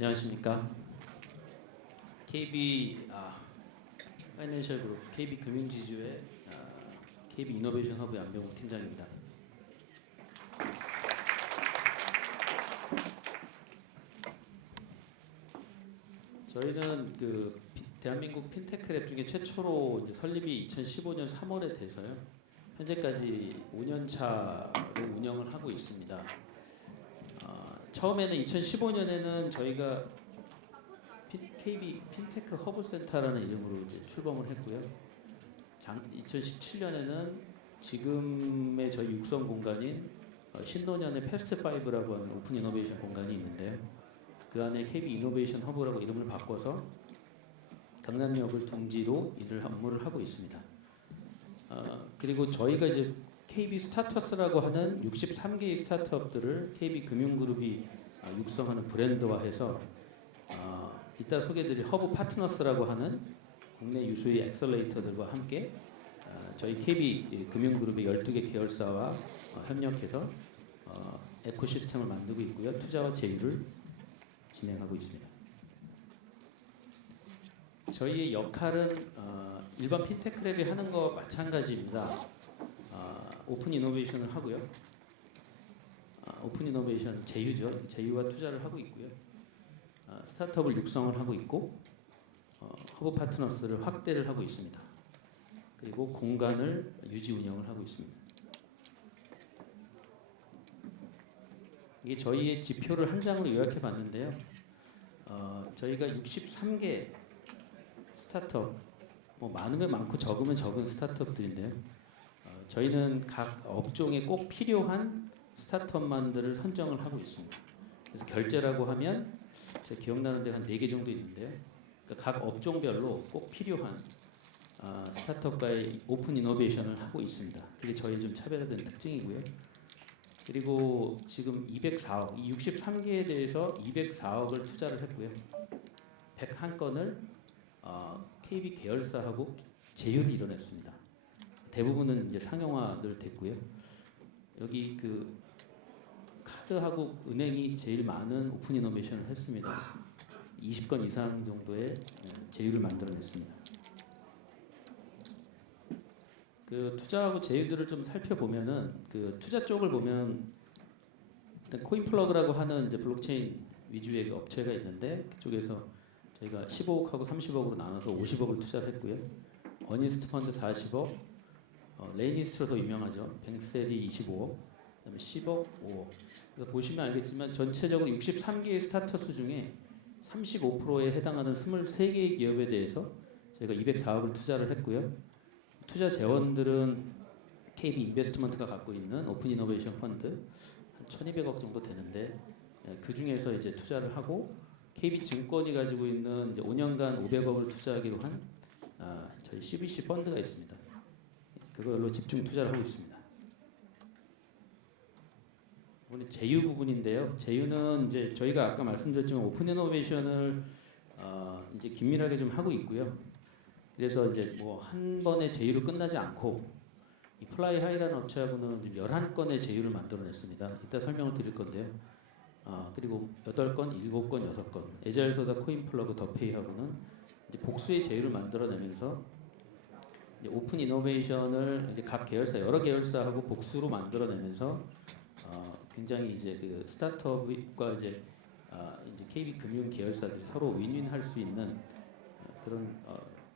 안녕하십니까. KB 파이낸셜 그룹 KB 금융지주의 KB 이노베이션 허브 안병욱 팀장입니다. 저희는 대한민국 핀테크 랩 중에 최초로 이제 설립이 2015년 3월에 돼서요. 현재까지 5년 차로 운영을 하고 있습니다. 처음에는 2015년에는 저희가 KB 핀테크 허브 센터라는 이름으로 이제 출범을 했고요. 2017년에는 지금의 저희 육성 공간인 신도년의 패스트5라고 하는 오픈 이노베이션 공간이 있는데요. 그 안에 KB 이노베이션 허브라고 이름을 바꿔서 강남역을 둥지로 업무를 하고 있습니다. 그리고 저희가 이제 KB 스타터스라고 하는 63개의 스타트업들을 KB 금융그룹이 육성하는 브랜드화해서 이따 소개드릴 허브 파트너스라고 하는 국내 유수의 엑셀레이터들과 함께 저희 KB 금융그룹의 12개 계열사와 협력해서 에코시스템을 만들고 있고요. 투자와 제휴를 진행하고 있습니다. 저희의 역할은 일반 핀테크랩이 하는 거 마찬가지입니다. 오픈 이노베이션을 하고요. 오픈 이노베이션 제휴죠. 제휴와 투자를 하고 있고요. 스타트업을 육성을 하고 있고 허브 파트너스를 확대를 하고 있습니다. 그리고 공간을 유지 운영을 하고 있습니다. 이게 저희의 지표를 한 장으로 요약해 봤는데요. 저희가 63개 스타트업, 많으면 많고 적으면 적은 스타트업들인데요. 저희는 각 업종에 꼭 필요한 스타트업만들을 선정을 하고 있습니다. 그래서 결제라고 하면 제가 기억나는 데 한 4개 정도 있는데요. 그러니까 각 업종별로 꼭 필요한 스타트업과의 오픈 이노베이션을 하고 있습니다. 그게 저희의 좀 차별화된 특징이고요. 그리고 지금 204억, 이 63개에 대해서 204억을 투자를 했고요. 101건을 KB 계열사하고 제휴를 이뤄냈습니다. 대부분은 이제 상용화를 됐고요. 여기 카드하고 은행이 제일 많은 오픈 이노베이션을 했습니다. 20건 이상 정도의 제휴를 만들어냈습니다. 투자하고 제휴들을 좀 살펴보면은 투자 쪽을 보면 일단 코인플러그라고 하는 이제 블록체인 위주의 업체가 있는데 그쪽에서 저희가 15억하고 30억으로 나눠서 50억을 투자를 했고요. 어니스트 펀드 40억, 레이니스트로 더 유명하죠. 뱅세리 25억, 그다음에 10억, 5억. 그래서 보시면 알겠지만 전체적으로 63개의 스타터스 중에 35%에 해당하는 23개의 기업에 대해서 저희가 204억을 투자를 했고요. 투자 재원들은 KB 인베스트먼트가 갖고 있는 오픈 이노베이션 펀드 한 1,200억 정도 되는데 그 중에서 이제 투자를 하고 KB 증권이 가지고 있는 이제 5년간 500억을 투자하기로 한 저희 CBC 펀드가 있습니다. 그걸로 집중 투자를 하고 있습니다. 오늘 제휴 부분인데요. 제휴는 이제 저희가 아까 말씀드렸지만 오픈 이노베이션을 이제 긴밀하게 좀 하고 있고요. 그래서 이제 한 번의 제휴로 끝나지 않고 이 플라이 하이라는 업체하고는 11건의 제휴를 만들어냈습니다. 이따 설명을 드릴 건데요. 그리고 8건, 7건, 6건 에자일소다, 코인플러그, 더페이하고는 이제 복수의 제휴를 만들어내면서 이제 오픈 이노베이션을 이제 각 계열사, 여러 계열사하고 복수로 만들어내면서 굉장히 이제 스타트업과 이제 KB 금융 계열사들이 서로 윈윈할 수 있는 그런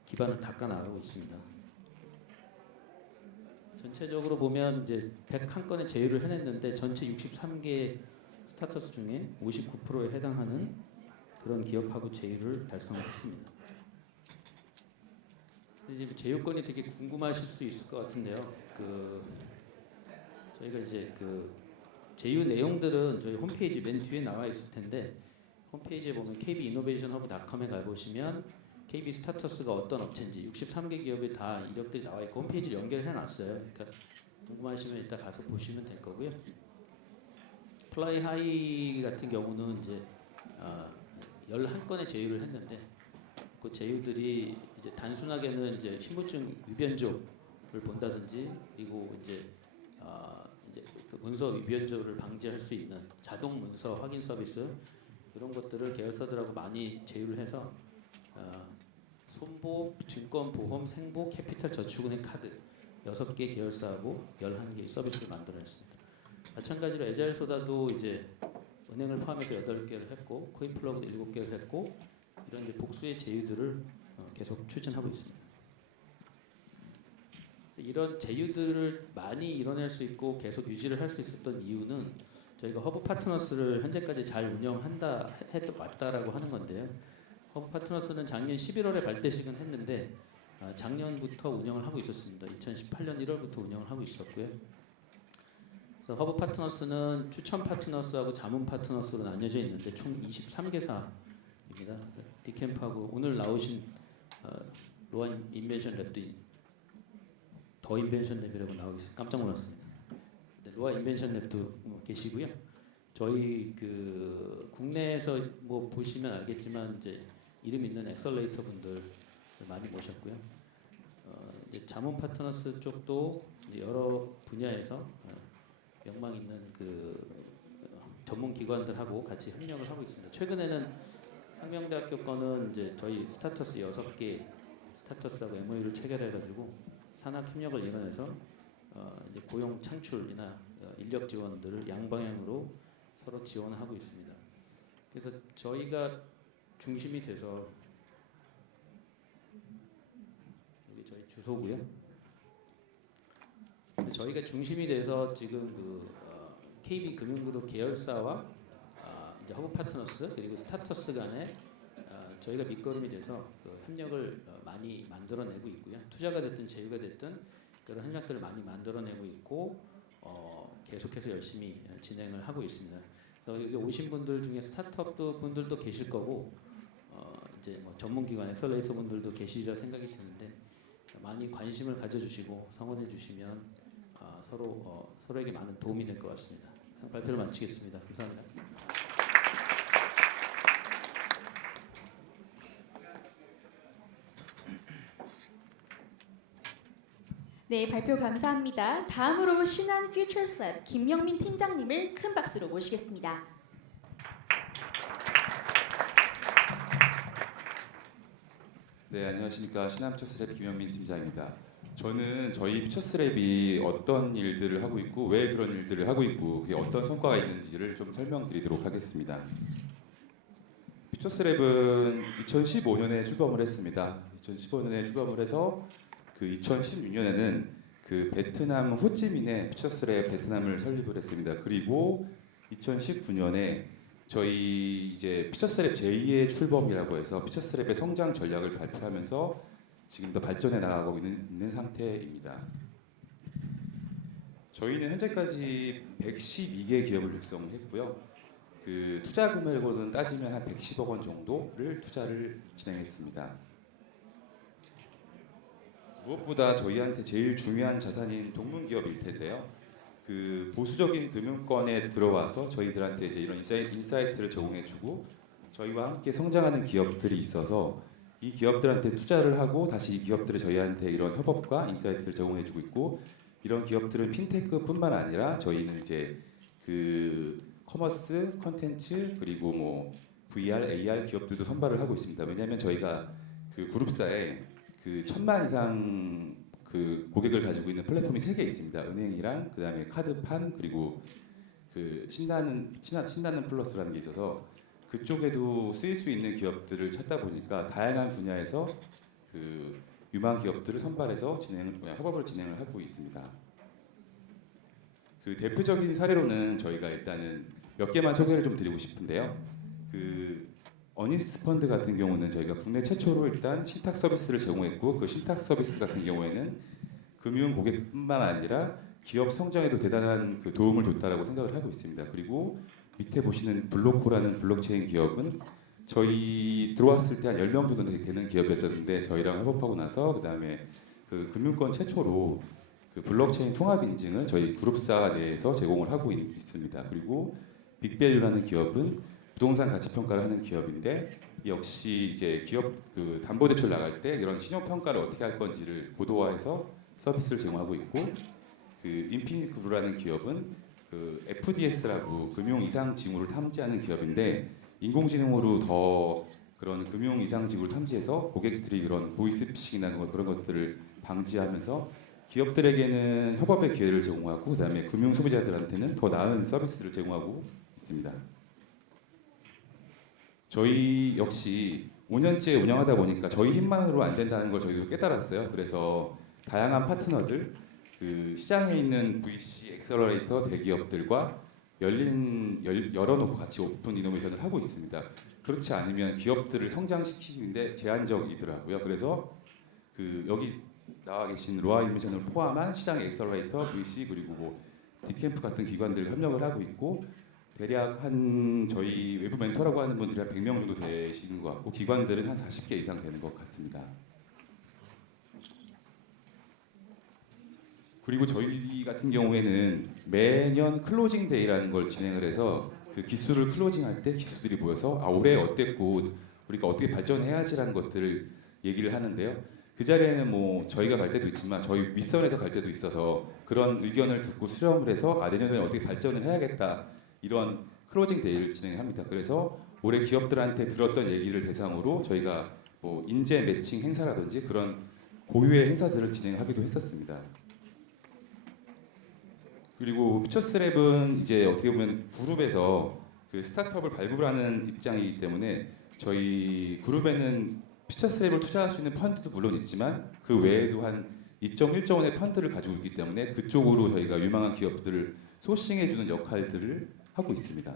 기반을 닦아 나가고 있습니다. 전체적으로 보면 이제 101건의 제휴를 해냈는데 전체 63개 스타터스 중에 59%에 해당하는 그런 기업하고 제휴를 달성했습니다. 이제 제휴권이 되게 궁금하실 수 있을 것 같은데요. 저희가 이제 제휴 내용들은 저희 홈페이지 맨 뒤에 나와 있을 텐데 홈페이지에 보면 kbiinnovationhub.com에 가보시면 KB 스타터스가 어떤 업체인지 63개 기업에 다 이력들이 나와 있고 홈페이지를 연결해 놨어요. 그러니까 궁금하시면 이따 가서 보시면 될 거고요. 플라이 하이 같은 경우는 이제 11건의 제휴를 했는데 그 제휴들이 이제 단순하게는 이제 신분증 위변조를 본다든지 그리고 이제 그 문서 위변조를 방지할 수 있는 자동 문서 확인 서비스 이런 것들을 계열사들하고 많이 제휴를 해서 손보, 증권, 보험, 생보, 캐피탈, 저축은행, 카드 6개 계열사하고 11개의 서비스를 만들어냈습니다. 마찬가지로 에자일소다도 이제 은행을 포함해서 8개를 했고 코인플러그도 7개를 했고 이런 이제 복수의 제휴들을 계속 추진하고 있습니다. 이런 제휴들을 많이 이뤄낼 수 있고 계속 유지를 할 수 있었던 이유는 저희가 허브 파트너스를 현재까지 잘 운영한다 왔다라고 하는 건데요. 허브 파트너스는 작년 11월에 발대식은 했는데 작년부터 운영을 하고 있었습니다. 2018년 1월부터 운영을 하고 있었고요. 그래서 허브 파트너스는 추천 파트너스하고 자문 파트너스로 나뉘어져 있는데 총 23개사입니다. 디캠프하고 오늘 나오신 로아 인벤션 랩도 더 인벤션 랩이라고 나오고 있어요. 깜짝 놀랐습니다. 로아 인벤션 랩도 계시고요. 저희 그 국내에서 뭐 보시면 알겠지만 이제 이름 있는 엑셀레이터 분들 많이 모셨고요. 이제 자문 파트너스 쪽도 이제 여러 분야에서 명망 있는 그 전문 기관들하고 같이 협력을 하고 있습니다. 최근에는 상명대학교 거는 이제 저희 스타터스 6개 스타터스하고 MOU를 체결해가지고 산학 협력을 이뤄내서 이제 고용 창출이나 인력 지원들을 양방향으로 서로 지원하고 있습니다. 그래서 저희가 중심이 돼서 여기 저희 주소고요. 저희가 중심이 돼서 지금 그 KB 금융그룹 계열사와 이제 허브 파트너스 그리고 스타터스 간에 저희가 밑거름이 돼서 그 협력을 많이 만들어내고 있고요. 투자가 됐든 제휴가 됐든 그런 협력들을 많이 만들어내고 있고 계속해서 열심히 진행을 하고 있습니다. 그래서 여기 오신 분들 중에 스타트업 분들도 계실 거고 이제 뭐 전문기관 엑셀레이터 분들도 계시리라 생각이 드는데 많이 관심을 가져주시고 성원해 주시면 서로에게 많은 도움이 될 것 같습니다. 이상 발표를 마치겠습니다. 감사합니다. 네, 발표 감사합니다. 다음으로 신한 퓨처스랩 김영민 팀장님을 큰 박수로 모시겠습니다. 네, 안녕하십니까. 신한 퓨처스랩 김영민 팀장입니다. 저는 저희 퓨처스랩이 어떤 일들을 하고 있고 왜 그런 일들을 하고 있고 그게 어떤 성과가 있는지를 좀 설명드리도록 하겠습니다. 퓨처스랩은 2015년에 출범을 했습니다. 2015년에 출범을 해서 그 2016년에는 그 베트남 호찌민에 퓨처스랩 베트남을 설립을 했습니다. 그리고 2019년에 저희 이제 퓨처스랩 제2의 출범이라고 해서 퓨처스랩의 성장 전략을 발표하면서 지금도 발전해 나가고 있는 상태입니다. 저희는 현재까지 112개 기업을 육성했고요. 그 투자 금액으로는 따지면 한 110억 원 정도를 투자를 진행했습니다. 무엇보다 저희한테 제일 중요한 자산인 동문기업일 텐데요. 그 보수적인 금융권에 들어와서 저희들한테 이제 이런 인사이트를 제공해주고 저희와 함께 성장하는 기업들이 있어서 이 기업들한테 투자를 하고 다시 이 기업들이 저희한테 이런 협업과 인사이트를 제공해주고 있고 이런 기업들은 핀테크뿐만 아니라 저희는 이제 그 커머스, 컨텐츠 그리고 뭐 VR, AR 기업들도 선발을 하고 있습니다. 왜냐하면 저희가 그 그룹사에 그 1000만 이상 그 고객을 가지고 있는 플랫폼이 3개 있습니다. 은행이랑 그다음에 카드판 그리고 그 신나는 플러스라는 게 있어서 그쪽에도 쓰일 수 있는 기업들을 찾다 보니까 다양한 분야에서 그 유망 기업들을 선발해서 협업을 진행을 하고 있습니다. 그 대표적인 사례로는 저희가 일단은 몇 개만 소개를 좀 드리고 싶은데요. 그 어니스트 펀드 같은 경우는 저희가 국내 최초로 일단 신탁 서비스를 제공했고 그 신탁 서비스 같은 경우에는 금융 고객뿐만 아니라 기업 성장에도 대단한 그 도움을 줬다라고 생각을 하고 있습니다. 그리고 밑에 보시는 블로코라는 블록체인 기업은 저희 들어왔을 때 한 10명 정도 되는 기업이었는데 저희랑 협업하고 나서 그다음에 그 금융권 최초로 그 블록체인 통합 인증을 저희 그룹사 내에서 제공을 하고 있습니다. 그리고 빅밸류라는 기업은 부동산 가치 평가를 하는 기업인데 역시 이제 기업 그 담보 대출 나갈 때 이런 신용 평가를 어떻게 할 건지를 고도화해서 서비스를 제공하고 있고 그 인피니그루라는 기업은 그 FDS라고 금융 이상 징후를 탐지하는 기업인데 인공지능으로 더 그런 금융 이상직을 탐지해서 고객들이 그런 보이스피싱이나 그런 것들을 방지하면서 기업들에게는 협업의 기회를 제공하고 그다음에 금융 소비자들한테는 더 나은 서비스를 제공하고 있습니다. 저희 역시 5년째 운영하다 보니까 저희 힘만으로 안 된다는 걸 저희도 깨달았어요. 그래서 다양한 파트너들, 그 시장에 있는 VC 엑셀러레이터 대기업들과 열어놓고 같이 오픈 이노베이션을 하고 있습니다. 그렇지 않으면 기업들을 성장시키는데 제한적이더라고요. 그래서 그 여기 나와 계신 로아 이노베이션을 포함한 시장 엑셀러레이터, VC 그리고 뭐 디캠프 같은 기관들 협력을 하고 있고 대략 한 저희 외부 멘토라고 하는 분들이 한 100명 정도 되시는 것 같고 기관들은 한 40개 이상 되는 것 같습니다. 그리고 저희 같은 경우에는 매년 클로징 데이라는 걸 진행을 해서 그 기수를 클로징할 때 기수들이 모여서 올해 어땠고 우리가 어떻게 발전해야지라는 것들을 얘기를 하는데요. 그 자리에는 뭐 저희가 갈 때도 있지만 저희 윗선에서 갈 때도 있어서 그런 의견을 듣고 수렴을 해서 내년에 어떻게 발전을 해야겠다 이런 클로징 데이를 진행합니다. 그래서 올해 기업들한테 들었던 얘기를 대상으로 저희가 뭐 인재 매칭 행사라든지 그런 고유의 행사들을 진행하기도 했었습니다. 그리고 퓨처스랩은 이제 어떻게 보면 그룹에서 그 스타트업을 발굴하는 입장이기 때문에 저희 그룹에는 퓨처스랩을 투자할 수 있는 펀드도 물론 있지만 그 외에도 한 2.1조 원의 펀드를 가지고 있기 때문에 그쪽으로 저희가 유망한 기업들을 소싱해주는 역할들을 하고 있습니다.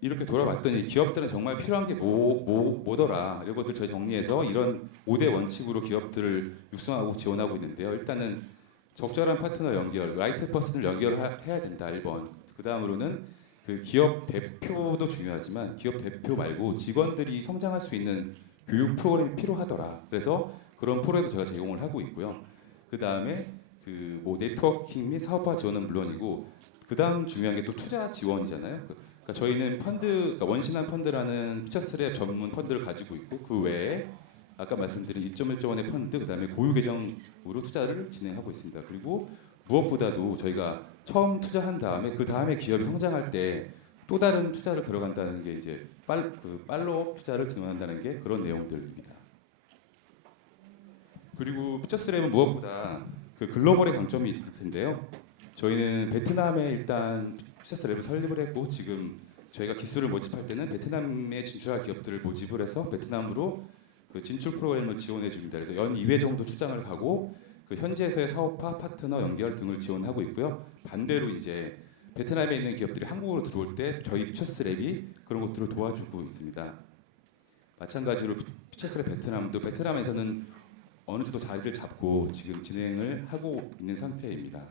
이렇게 돌아봤더니 기업들은 정말 필요한 게 뭐더라 이런 것들 저희 정리해서 이런 5대 원칙으로 기업들을 육성하고 지원하고 있는데요. 일단은 적절한 파트너 연결, 라이트 퍼슨을 연결해야 된다. 1번. 그 다음으로는 그 기업 대표도 중요하지만 기업 대표 말고 직원들이 성장할 수 있는 교육 프로그램이 필요하더라. 그래서 그런 프로그램도 제가 제공을 하고 있고요. 그 다음에 그 뭐 네트워킹 및 사업화 지원은 물론이고 그 다음 중요한 게 또 투자 지원이잖아요. 그러니까 저희는 그러니까 원신한 펀드라는 퓨처스랩 전문 펀드를 가지고 있고 그 외에 아까 말씀드린 2.1조 원의 펀드 그다음에 고유 계정으로 투자를 진행하고 있습니다. 그리고 무엇보다도 저희가 처음 투자한 다음에 그 다음에 기업이 성장할 때 또 다른 투자를 들어간다는 게 이제 팔로업 투자를 진행한다는 게 그런 내용들입니다. 그리고 퓨처스랩은 무엇보다 그 글로벌의 강점이 있을 텐데요. 저희는 베트남에 일단 퓨처스랩을 설립을 했고 지금 저희가 기술을 모집할 때는 베트남에 진출할 기업들을 모집을 해서 베트남으로 그 진출 프로그램을 지원해 줍니다. 그래서 연 2회 정도 출장을 가고 그 현지에서의 사업화, 파트너 연결 등을 지원하고 있고요. 반대로 이제 베트남에 있는 기업들이 한국으로 들어올 때 저희 퓨처스랩이 그런 것들을 도와주고 있습니다. 마찬가지로 퓨처스랩 베트남에서는 어느 정도 자리를 잡고 지금 진행을 하고 있는 상태입니다.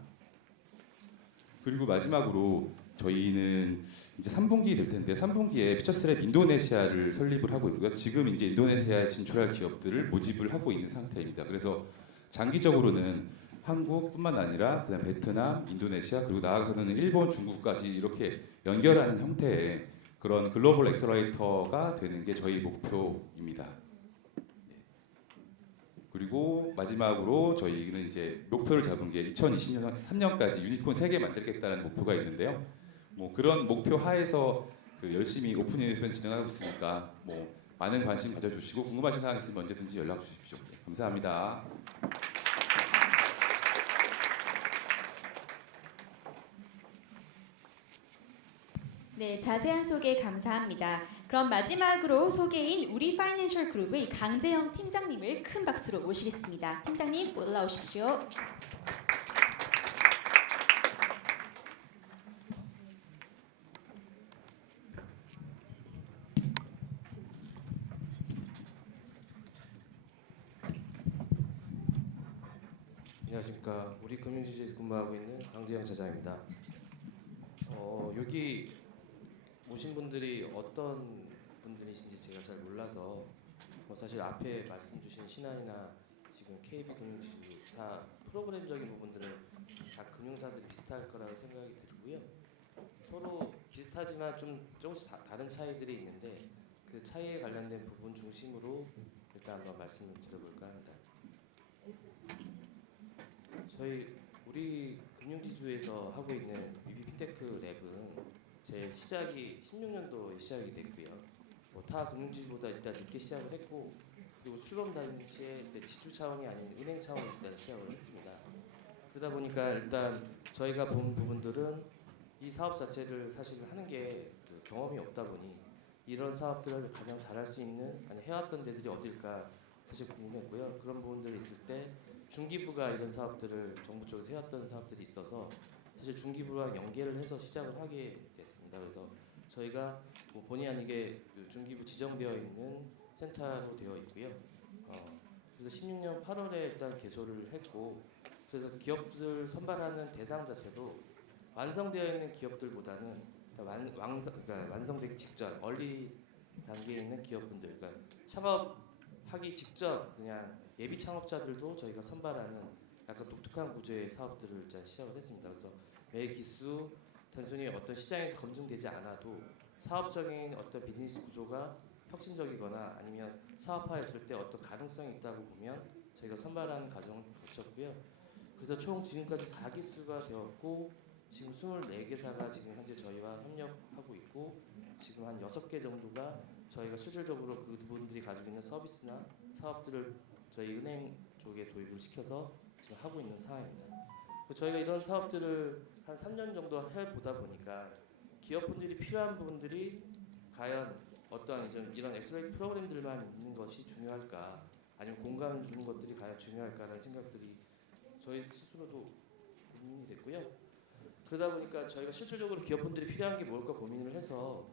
그리고 마지막으로 저희는 이제 3분기 될 텐데 3분기에 퓨처스랩 인도네시아를 설립을 하고 있고요. 지금 이제 인도네시아에 진출할 기업들을 모집을 하고 있는 상태입니다. 그래서 장기적으로는 한국뿐만 아니라 그다음 베트남, 인도네시아 그리고 나아가서는 일본, 중국까지 이렇게 연결하는 형태의 그런 글로벌 엑셀러레이터가 되는 게 저희 목표입니다. 그리고 마지막으로 저희는 이제 목표를 잡은 게 2023년까지 유니콘 3개 만들겠다는 목표가 있는데요. 뭐 그런 목표 하에서 그 열심히 오픈 이노베이션 진행하고 있으니까 뭐 많은 관심 가져주시고 궁금하신 사항 있으면 언제든지 연락 주십시오. 네, 감사합니다. 네, 자세한 소개 감사합니다. 그럼 마지막으로 소개인 우리 파이낸셜 그룹의 강재영 팀장님을 큰 박수로 모시겠습니다. 팀장님 올라오십시오. 안녕하십니까. 우리 금융지주에서 근무하고 있는 강재영 차장입니다. 여기 오신 분들이 어떤 분들이신지 제가 잘 몰라서 사실 앞에 말씀 주신 신한이나 지금 KB금융지주 다 프로그램적인 부분들은 다 금융사들이 비슷할 거라고 생각이 들고요. 서로 비슷하지만 조금씩 다른 차이들이 있는데 그 차이에 관련된 부분 중심으로 일단 한번 말씀을 드려볼까 합니다. 우리 금융지주에서 하고 있는 위비 핀테크 랩은 제 시작이 16년도에 시작이 됐고요. 뭐 타 금융지주보다 일단 늦게 시작을 했고 그리고 출범 당시에 이제 지주 차원이 아닌 은행 차원에서 일단 시작을 했습니다. 그러다 보니까 일단 저희가 본 부분들은 이 사업 자체를 사실 하는 게그 경험이 없다 보니 이런 사업들을 가장 잘할 수 있는 아니 해왔던 데들이 어딜까 사실 궁금했고요. 그런 부분들이 있을 때 중기부가 이런 사업들을 정부 쪽에서 해왔던 사업들이 있어서 사실 중기부랑 연계를 해서 시작을 하게 됐습니다. 그래서 저희가 뭐 본의 아니게 그 중기부 지정되어 있는 센터로 되어 있고요. 그래서 16년 8월에 일단 개소를 했고 그래서 기업들 선발하는 대상 자체도 완성되어 있는 기업들보다는 그러니까 완성되기 직전 얼리 단계에 있는 기업분들, 그러니까 창업하기 직전 그냥 예비 창업자들도 저희가 선발하는 약간 독특한 구조의 사업들을 일단 시작을 했습니다. 그래서 매 기수 단순히 어떤 시장에서 검증되지 않아도 사업적인 어떤 비즈니스 구조가 혁신적이거나 아니면 사업화했을 때 어떤 가능성이 있다고 보면 저희가 선발하는 과정을 거쳤고요. 그래서 총 지금까지 4기수가 되었고 지금 24개사가 지금 현재 저희와 협력하고 있고 지금 한 6개 정도가 저희가 실질적으로 그분들이 가지고 있는 서비스나 사업들을 저희 은행 쪽에 도입을 시켜서 지금 하고 있는 상황입니다. 저희가 이런 사업들을 한 3년 정도 해보다 보니까 기업분들이 필요한 부분들이 과연 어떠한 이런 엑셀러레이트 프로그램들만 있는 것이 중요할까 아니면 공간을 주는 것들이 과연 중요할까라는 생각들이 저희 스스로도 고민이 됐고요. 그러다 보니까 저희가 실질적으로 기업분들이 필요한 게 뭘까 고민을 해서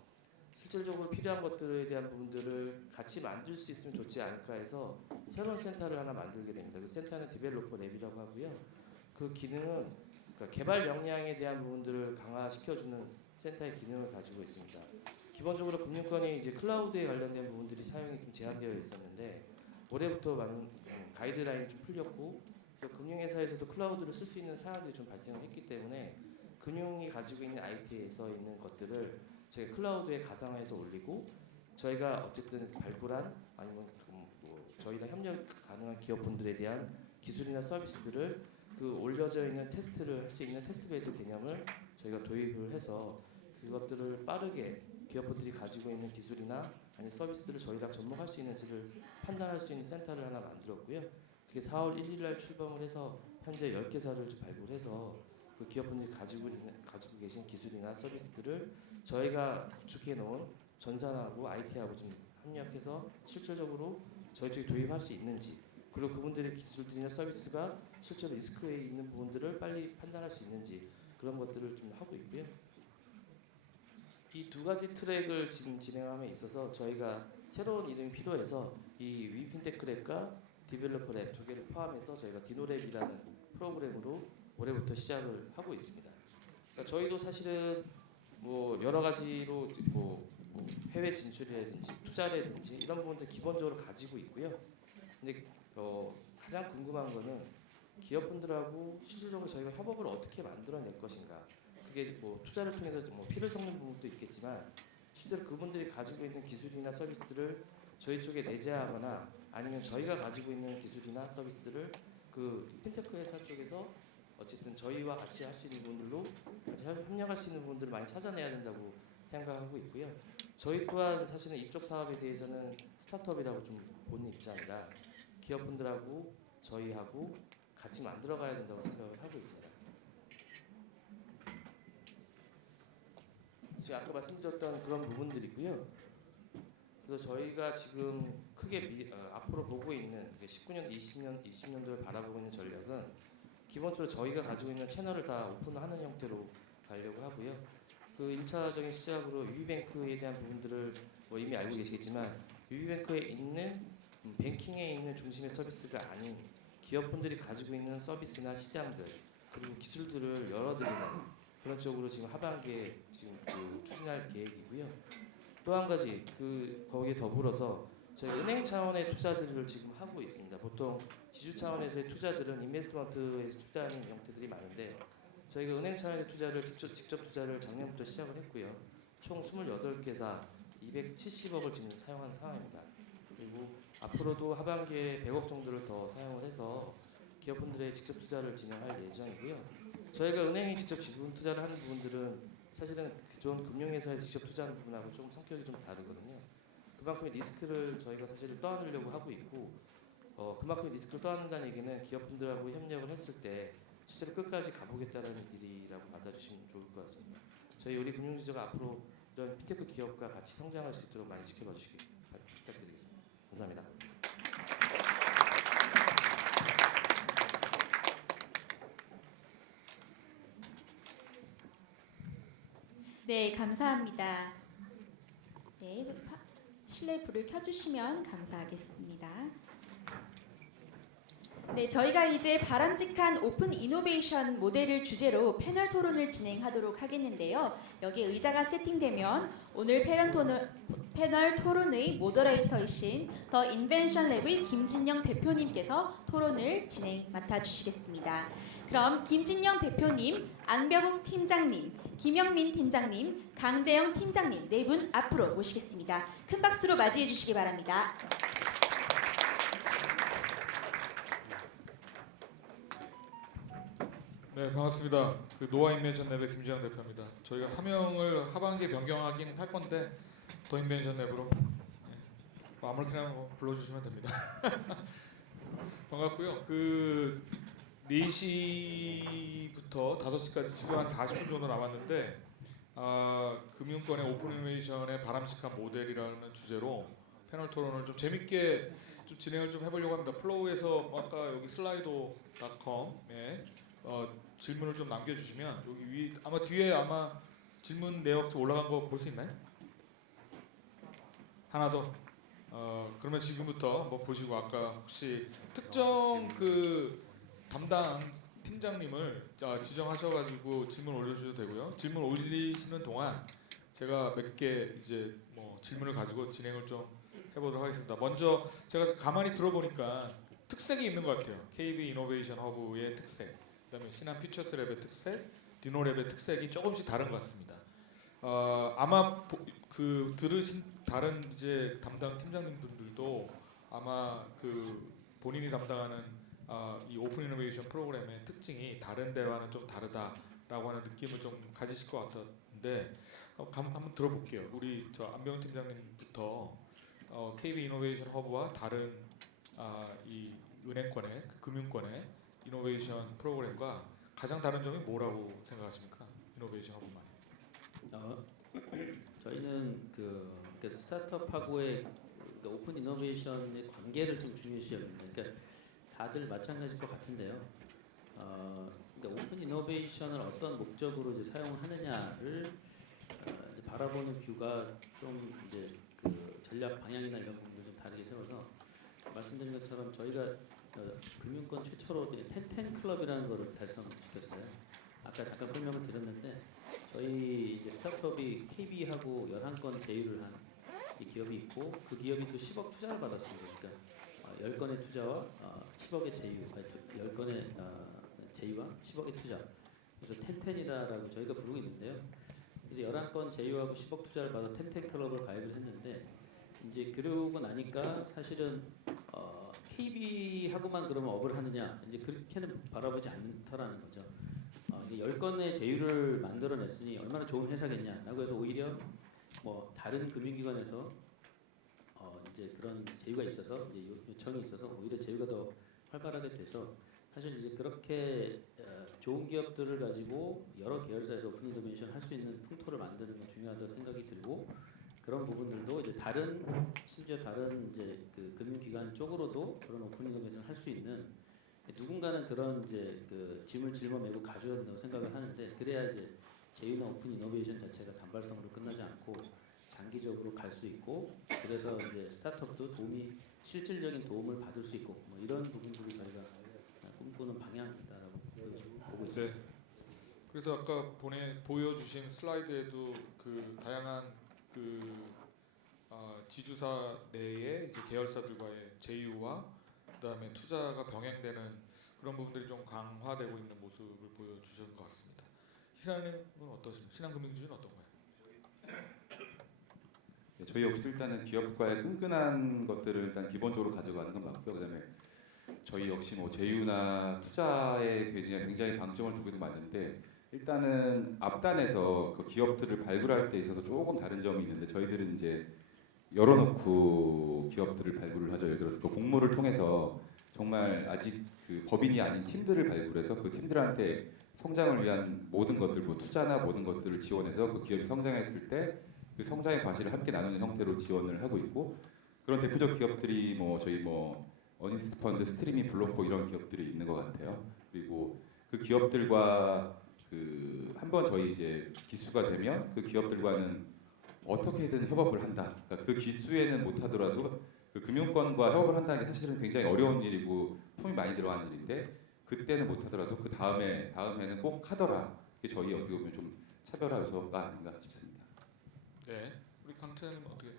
실질적으로 필요한 것들에 대한 부분들을 같이 만들 수 있으면 좋지 않을까 해서 새로운 센터를 하나 만들게 됩니다. 그 센터는 디벨로퍼 랩이라고 하고요. 그 기능은 그러니까 개발 역량에 대한 부분들을 강화시켜주는 센터의 기능을 가지고 있습니다. 기본적으로 금융권이 이제 클라우드에 관련된 부분들이 사용이 좀 제한되어 있었는데 올해부터 많은 가이드라인이 좀 풀렸고 또 금융회사에서도 클라우드를 쓸 수 있는 사안들이 좀 발생을 했기 때문에 금융이 가지고 있는 IT에서 있는 것들을 저희가 클라우드에 가상화해서 올리고 저희가 어쨌든 발굴한 아니면 뭐 저희랑 협력 가능한 기업분들에 대한 기술이나 서비스들을 그 올려져 있는 테스트를 할 수 있는 테스트베드 개념을 저희가 도입을 해서 그것들을 빠르게 기업분들이 가지고 있는 기술이나 아니 서비스들을 저희랑 접목할 수 있는지를 판단할 수 있는 센터를 하나 만들었고요. 그게 4월 1일 날 출범을 해서 현재 10개사를 좀 발굴해서 그 기업분들이 가지고 계신 기술이나 서비스들을 저희가 구축해 놓은 전산하고 IT하고 좀 협력해서 실질적으로 저희 쪽에 도입할 수 있는지 그리고 그분들의 기술들이나 서비스가 실제로 리스크에 있는 부분들을 빨리 판단할 수 있는지 그런 것들을 좀 하고 있고요. 이 두 가지 트랙을 지금 진행함에 있어서 저희가 새로운 이름이 필요해서 이 위핀테크랩과 디벨로퍼 랩 두 개를 포함해서 저희가 디노랩이라는 프로그램으로 올해부터 시작을 하고 있습니다. 그러니까 저희도 사실은 뭐 여러 가지로 뭐 해외 진출이라든지 투자라든지 이런 부분들 기본적으로 가지고 있고요. 근데 가장 궁금한 거는 기업분들하고 실질적으로 저희가 협업을 어떻게 만들어낼 것인가. 그게 뭐 투자를 통해서 뭐 피를 섞는 부분도 있겠지만 실제로 그분들이 가지고 있는 기술이나 서비스들을 저희 쪽에 내재하거나 아니면 저희가 가지고 있는 기술이나 서비스들을 그 핀테크 회사 쪽에서 어쨌든 저희와 같이 할 수 있는 분들로 같이 협력할 수 있는 부분들을 많이 찾아내야 된다고 생각하고 있고요. 저희 또한 사실은 이쪽 사업에 대해서는 스타트업이라고 좀 보는 입장이라 기업분들하고 저희하고 같이 만들어가야 된다고 생각을 하고 있습니다. 제가 아까 말씀드렸던 그런 부분들이고요. 그래서 저희가 지금 크게 앞으로 보고 있는 이제 19년도, 20년도를 바라보고 있는 전략은 기본적으로 저희가 가지고 있는 채널을 다 오픈하는 형태로 가려고 하고요. 그 1차적인 시작으로 유비뱅크에 대한 부분들을 뭐 이미 알고 계시겠지만 유비뱅크에 있는 뱅킹에 있는 중심의 서비스가 아닌 기업분들이 가지고 있는 서비스나 시장들 그리고 기술들을 열어드리는 그런 쪽으로 지금 하반기에 지금 추진할 계획이고요. 또 한 가지 거기에 더불어서 저희 은행 차원의 투자들을 지금 하고 있습니다. 보통 지주 차원에서의 투자들은 인베스트먼트에서 투자하는 형태들이 많은데 저희가 은행 차원의 투자를 직접 투자를 작년부터 시작을 했고요. 총 28개사 270억을 지금 사용한 상황입니다. 그리고 앞으로도 하반기에 100억 정도를 더 사용을 해서 기업분들의 직접 투자를 진행할 예정이고요. 저희가 은행이 직접 지분 투자를 하는 부분들은 사실은 기존 금융회사에 직접 투자하는 부분하고 좀 성격이 좀 다르거든요. 그만큼의 리스크를 저희가 사실 떠안으려고 하고 있고 그만큼의 리스크를 떠안는다는 얘기는 기업분들하고 협력을 했을 때 실제로 끝까지 가보겠다는 일이라고 받아주시면 좋을 것 같습니다. 저희 우리 금융지주가 앞으로 이런 피테크 기업과 같이 성장할 수 있도록 많이 지켜봐 주시기 부탁드리겠습니다. 감사합니다. 네, 감사합니다. 네, 실내 불을 켜주시면 감사하겠습니다. 네, 저희가 이제 바람직한 오픈 이노베이션 모델을 주제로 패널 토론을 진행하도록 하겠는데요. 여기 의자가 세팅되면 오늘 패널 토론의 모더레이터이신 더 인벤션 랩의 김진영 대표님께서 토론을 맡아주시겠습니다. 그럼 김진영 대표님, 안병욱 팀장님, 김영민 팀장님, 강재영 팀장님 네 분 앞으로 모시겠습니다. 큰 박수로 맞이해 주시기 바랍니다. 네, 반갑습니다. 그 노아 인벤션 랩의 김지영 대표입니다. 저희가 사명을 하반기에 변경하긴 할 건데 더 인벤션 랩으로 뭐 아무렇게나 뭐 불러주시면 됩니다. 반갑고요. 그 4시부터 5시까지 지금 한 40분 정도 남았는데 금융권의 오픈 이노베이션의 바람직한 모델이라는 주제로 패널 토론을 좀 재밌게 좀 진행을 좀 해보려고 합니다. 플로우에서 아까 여기 슬라이도.com에 질문을 좀 남겨주시면 여기 위 아마 뒤에 아마 질문 내역 올라간 거 볼 수 있나요? 하나 더. 그러면 지금부터 한번 보시고 아까 혹시 특정 그 담당 팀장님을 지정하셔가지고 질문 올려주셔도 되고요. 질문 올리시는 동안 제가 몇 개 이제 뭐 질문을 가지고 진행을 좀 해보도록 하겠습니다. 먼저 제가 가만히 들어보니까 특색이 있는 것 같아요. KB 이노베이션 허브의 특색, 그다음에 신한 퓨처스 랩의 특색, 디노 랩의 특색이 조금씩 다른 것 같습니다. 아마 그 들으신 다른 이제 담당 팀장님 분들도 아마 그 본인이 담당하는 이 오픈 이노베이션 프로그램의 특징이 다른 데와는 좀 다르다라고 하는 느낌을 좀 가지실 것 같은데 한번 들어볼게요. 우리 저 안병 팀장님부터 KB 이노베이션 허브와 다른 이 은행권의 그 금융권의 이노베이션 프로그램과 가장 다른 점이 뭐라고 생각하십니까? 이노베이션 허브만. 저희는 그 스타트업하고의 그 오픈 이노베이션의 관계를 좀 중요시 여깁니다. 그러니까 다들 마찬가지일 것 같은데요. 그러니까 오픈 이노베이션을 어떤 목적으로 이제 사용하느냐를 이제 바라보는 뷰가 좀 이제 그 전략 방향이나 이런 부분을 좀 다르게 세워서 말씀드린 것처럼 저희가 금융권 최초로 텐텐 클럽이라는 거를 달성시켰어요. 아까 잠깐 설명을 드렸는데 저희 이제 스타트업이 KB하고 11건 제휴를 한 이 기업이 있고 그 기업이 또 10억 투자를 받았습니다. 그러니까 10건의 투자와 10억의 제휴, 10건의 제휴와 10억의 투자. 그래서 텐텐이다라고 저희가 부르고 있는데요. 그래서 11건 제휴하고 10억 투자를 받아 텐텐 클럽을 가입을 했는데 이제 그러고 나니까 사실은 KB하고만 그러면 업을 하느냐 이제 그렇게는 바라보지 않더라는 거죠. 10건의 제휴를 만들어냈으니 얼마나 좋은 회사겠냐라고 해서 오히려 뭐 다른 금융기관에서 이제 그런 제휴가 있어서 이제 요청이 있어서 오히려 제휴가 더 활발하게 돼서 사실 이제 그렇게 좋은 기업들을 가지고 여러 계열사에서 오픈 이노베이션 할 수 있는 풍토를 만드는 건 중요하다고 생각이 들고 그런 부분들도 이제 심지어 다른 이제 그 금융기관 쪽으로도 그런 오픈 이노베이션을 할 수 있는 누군가는 그런 이제 그 짐을 짊어매고 가져야 된다고 생각을 하는데 그래야 이제 제휴나 오픈 이노베이션 자체가 단발성으로 끝나지 않고 장기적으로 갈 수 있고 그래서 이제 스타트업도 실질적인 도움을 받을 수 있고 뭐 이런 부분들이 저희가 꿈꾸는 방향이다라고 보고 있습니다. 네. 그래서 아까 보여주신 슬라이드에도 그 다양한 그 지주사 내의 이제 계열사들과의 제휴와 그다음에 투자가 병행되는 그런 부분들이 좀 강화되고 있는 모습을 보여주신 것 같습니다. 신한은 어떠십니까? 신한금융지주는 어떤가요? 저희 역시 일단은 기업과의 끈끈한 것들을 일단 기본적으로 가져가는 건 맞고요. 그다음에 저희 역시 뭐 제휴나 투자에 굉장히 방점을 두고 있는 건 맞는데 일단은 앞단에서 그 기업들을 발굴할 때 있어서 조금 다른 점이 있는데 저희들은 이제 열어놓고 기업들을 발굴을 하죠. 예를 들어서 그 공모를 통해서 정말 아직 그 법인이 아닌 팀들을 발굴해서 그 팀들한테 성장을 위한 모든 것들, 뭐 투자나 모든 것들을 지원해서 그 기업이 성장했을 때 그 성장의 과실을 함께 나누는 형태로 지원을 하고 있고 그런 대표적 기업들이 뭐 저희 뭐 어니스트 펀드, 스트리밍, 블록포 이런 기업들이 있는 것 같아요. 그리고 그 기업들과 그 한번 저희 이제 기수가 되면 그 기업들과는 어떻게든 협업을 한다. 그러니까 그 기수에는 못하더라도 그 금융권과 협업을 한다는 게 사실은 굉장히 어려운 일이고 품이 많이 들어가는 일인데 그때는 못하더라도 그 다음에는 꼭 하더라. 그게 저희 어떻게 보면 좀 차별화 요소가 아닌가 싶습니다. 네, 우리 강태현님 어떻게?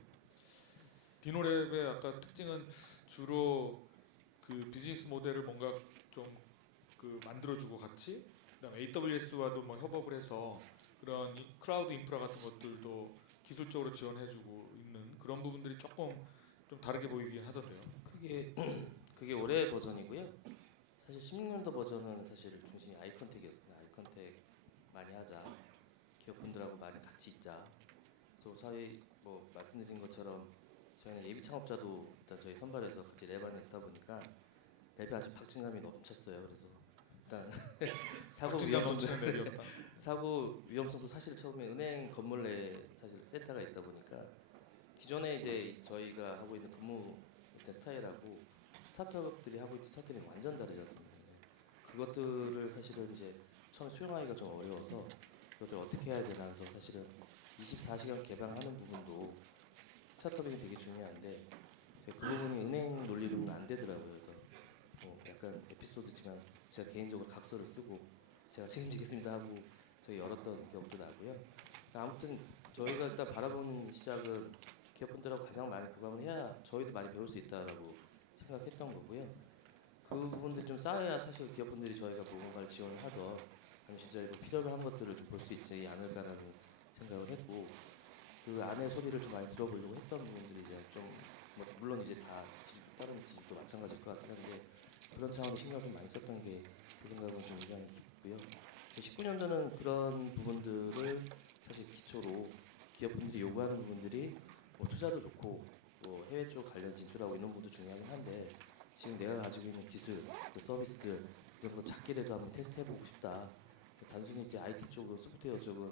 디노랩의 아까 특징은 주로 그 비즈니스 모델을 뭔가 좀 그 만들어주고 같이, 그다음 AWS와도 뭐 협업을 해서 그런 클라우드 인프라 같은 것들도 기술적으로 지원해주고 있는 그런 부분들이 조금 좀 다르게 보이긴 하던데요. 그게 올해 버전이고요. 사실 16년도 버전은 사실 중심이 아이컨택이었습니다. 아이컨택 많이 하자, 기업분들하고 많이 같이 있자. 그래서 사회 뭐 말씀드린 것처럼 저희는 예비 창업자도 일단 저희 선발해서 같이 랩안에 있다 보니까 랩이 아주 박진감이 넘쳤어요. 그래서 일단 사고 위험성도 사실 처음에 은행 건물 내에 사실 센터가 있다 보니까 기존에 이제 저희가 하고 있는 근무 일단 스타일하고 스타트업들이 하고 있는 스타트업이 완전 다르지 않습니까? 그것들을 사실은 이제 처음 수용하기가 좀 어려워서 그것들 어떻게 해야 되나 해서 사실은 24시간 개방하는 부분도 스타트업이 되게 중요한데 그 부분이 은행 논리로는 안 되더라고요. 그래서 뭐 약간 에피소드지만 제가 개인적으로 각서를 쓰고 제가 책임지겠습니다 하고 저희 열었던 기억도 나고요. 아무튼 저희가 일단 바라보는 시작은 기업분들하고 가장 많이 교감을 해야 저희도 많이 배울 수 있다라고 생각했던 거고요. 그 부분들이 좀 쌓여야 사실 기업분들이 저희가 무언가를 지원을 하던 아니면 진짜 이거 필요로 한 것들을 좀 볼 수 있지 않을까라는 생각을 했고 그 안에 소리를 좀 많이 들어보려고 했던 부분들이 이제 좀 뭐 물론 이제 다 다른 지식도 마찬가지일 것 같긴 한데 그런 차원의 신경을 좀 많이 썼던 게 제 생각은 좀 인상이 깊고요. 19년도는 그런 부분들을 사실 기초로 기업분들이 요구하는 부분들이 뭐 투자도 좋고 뭐 해외 쪽 관련 진출하고 이런 부분도 중요하긴 한데 지금 내가 가지고 있는 기술, 그 서비스들 이런 거 작게라도 한번 테스트해보고 싶다. 단순히 이제 IT 쪽은 소프트웨어 쪽은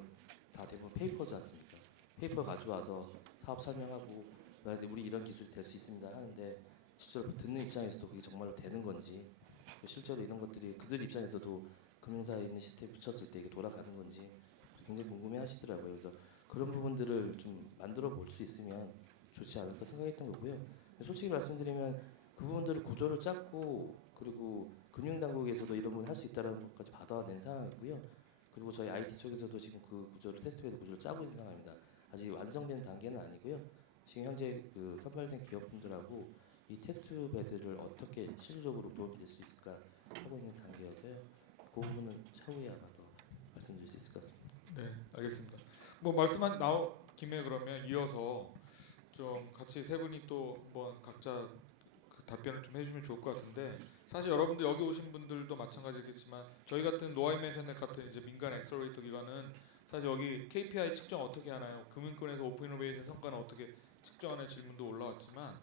다 대부분 페이퍼지 않습니까? 페이퍼 가져와서 사업 설명하고 그다음에 우리 이런 기술이 될 수 있습니다 하는데 실제로 듣는 입장에서도 그게 정말로 되는 건지 실제로 이런 것들이 그들 입장에서도 금융사에 있는 시스템에 붙였을 때 이게 돌아가는 건지 굉장히 궁금해하시더라고요. 그래서 그런 부분들을 좀 만들어 볼 수 있으면 좋지 않을까 생각했던 거고요. 솔직히 말씀드리면 그 부분들을 구조를 짰고 그리고 금융당국에서도 이런 부분 할 수 있다는 것까지 받아낸 상황이고요. 그리고 저희 IT 쪽에서도 지금 그 구조를 테스트베드 구조를 짜고 있는 상황입니다. 아직 완성된 단계는 아니고요. 지금 현재 그 선발된 기업분들하고 이 테스트베드를 어떻게 실질적으로 도움이 될 수 있을까 하고 있는 단계여서요. 그 부분은 차후에 아마 더 말씀드릴 수 있을 것 같습니다. 네, 알겠습니다. 뭐 말씀한 나온 김에 그러면 이어서 좀 같이 세 분이 또 뭐 각자 그 답변을 좀 해주면 좋을 것 같은데 사실 여러분들 여기 오신 분들도 마찬가지겠지만 저희 같은 노아인벤션넷 같은 이제 민간 엑셀러레이터 기관은 사실 여기 KPI 측정 어떻게 하나요? 금융권에서 오픈 이노베이션 성과는 어떻게 측정하는 질문도 올라왔지만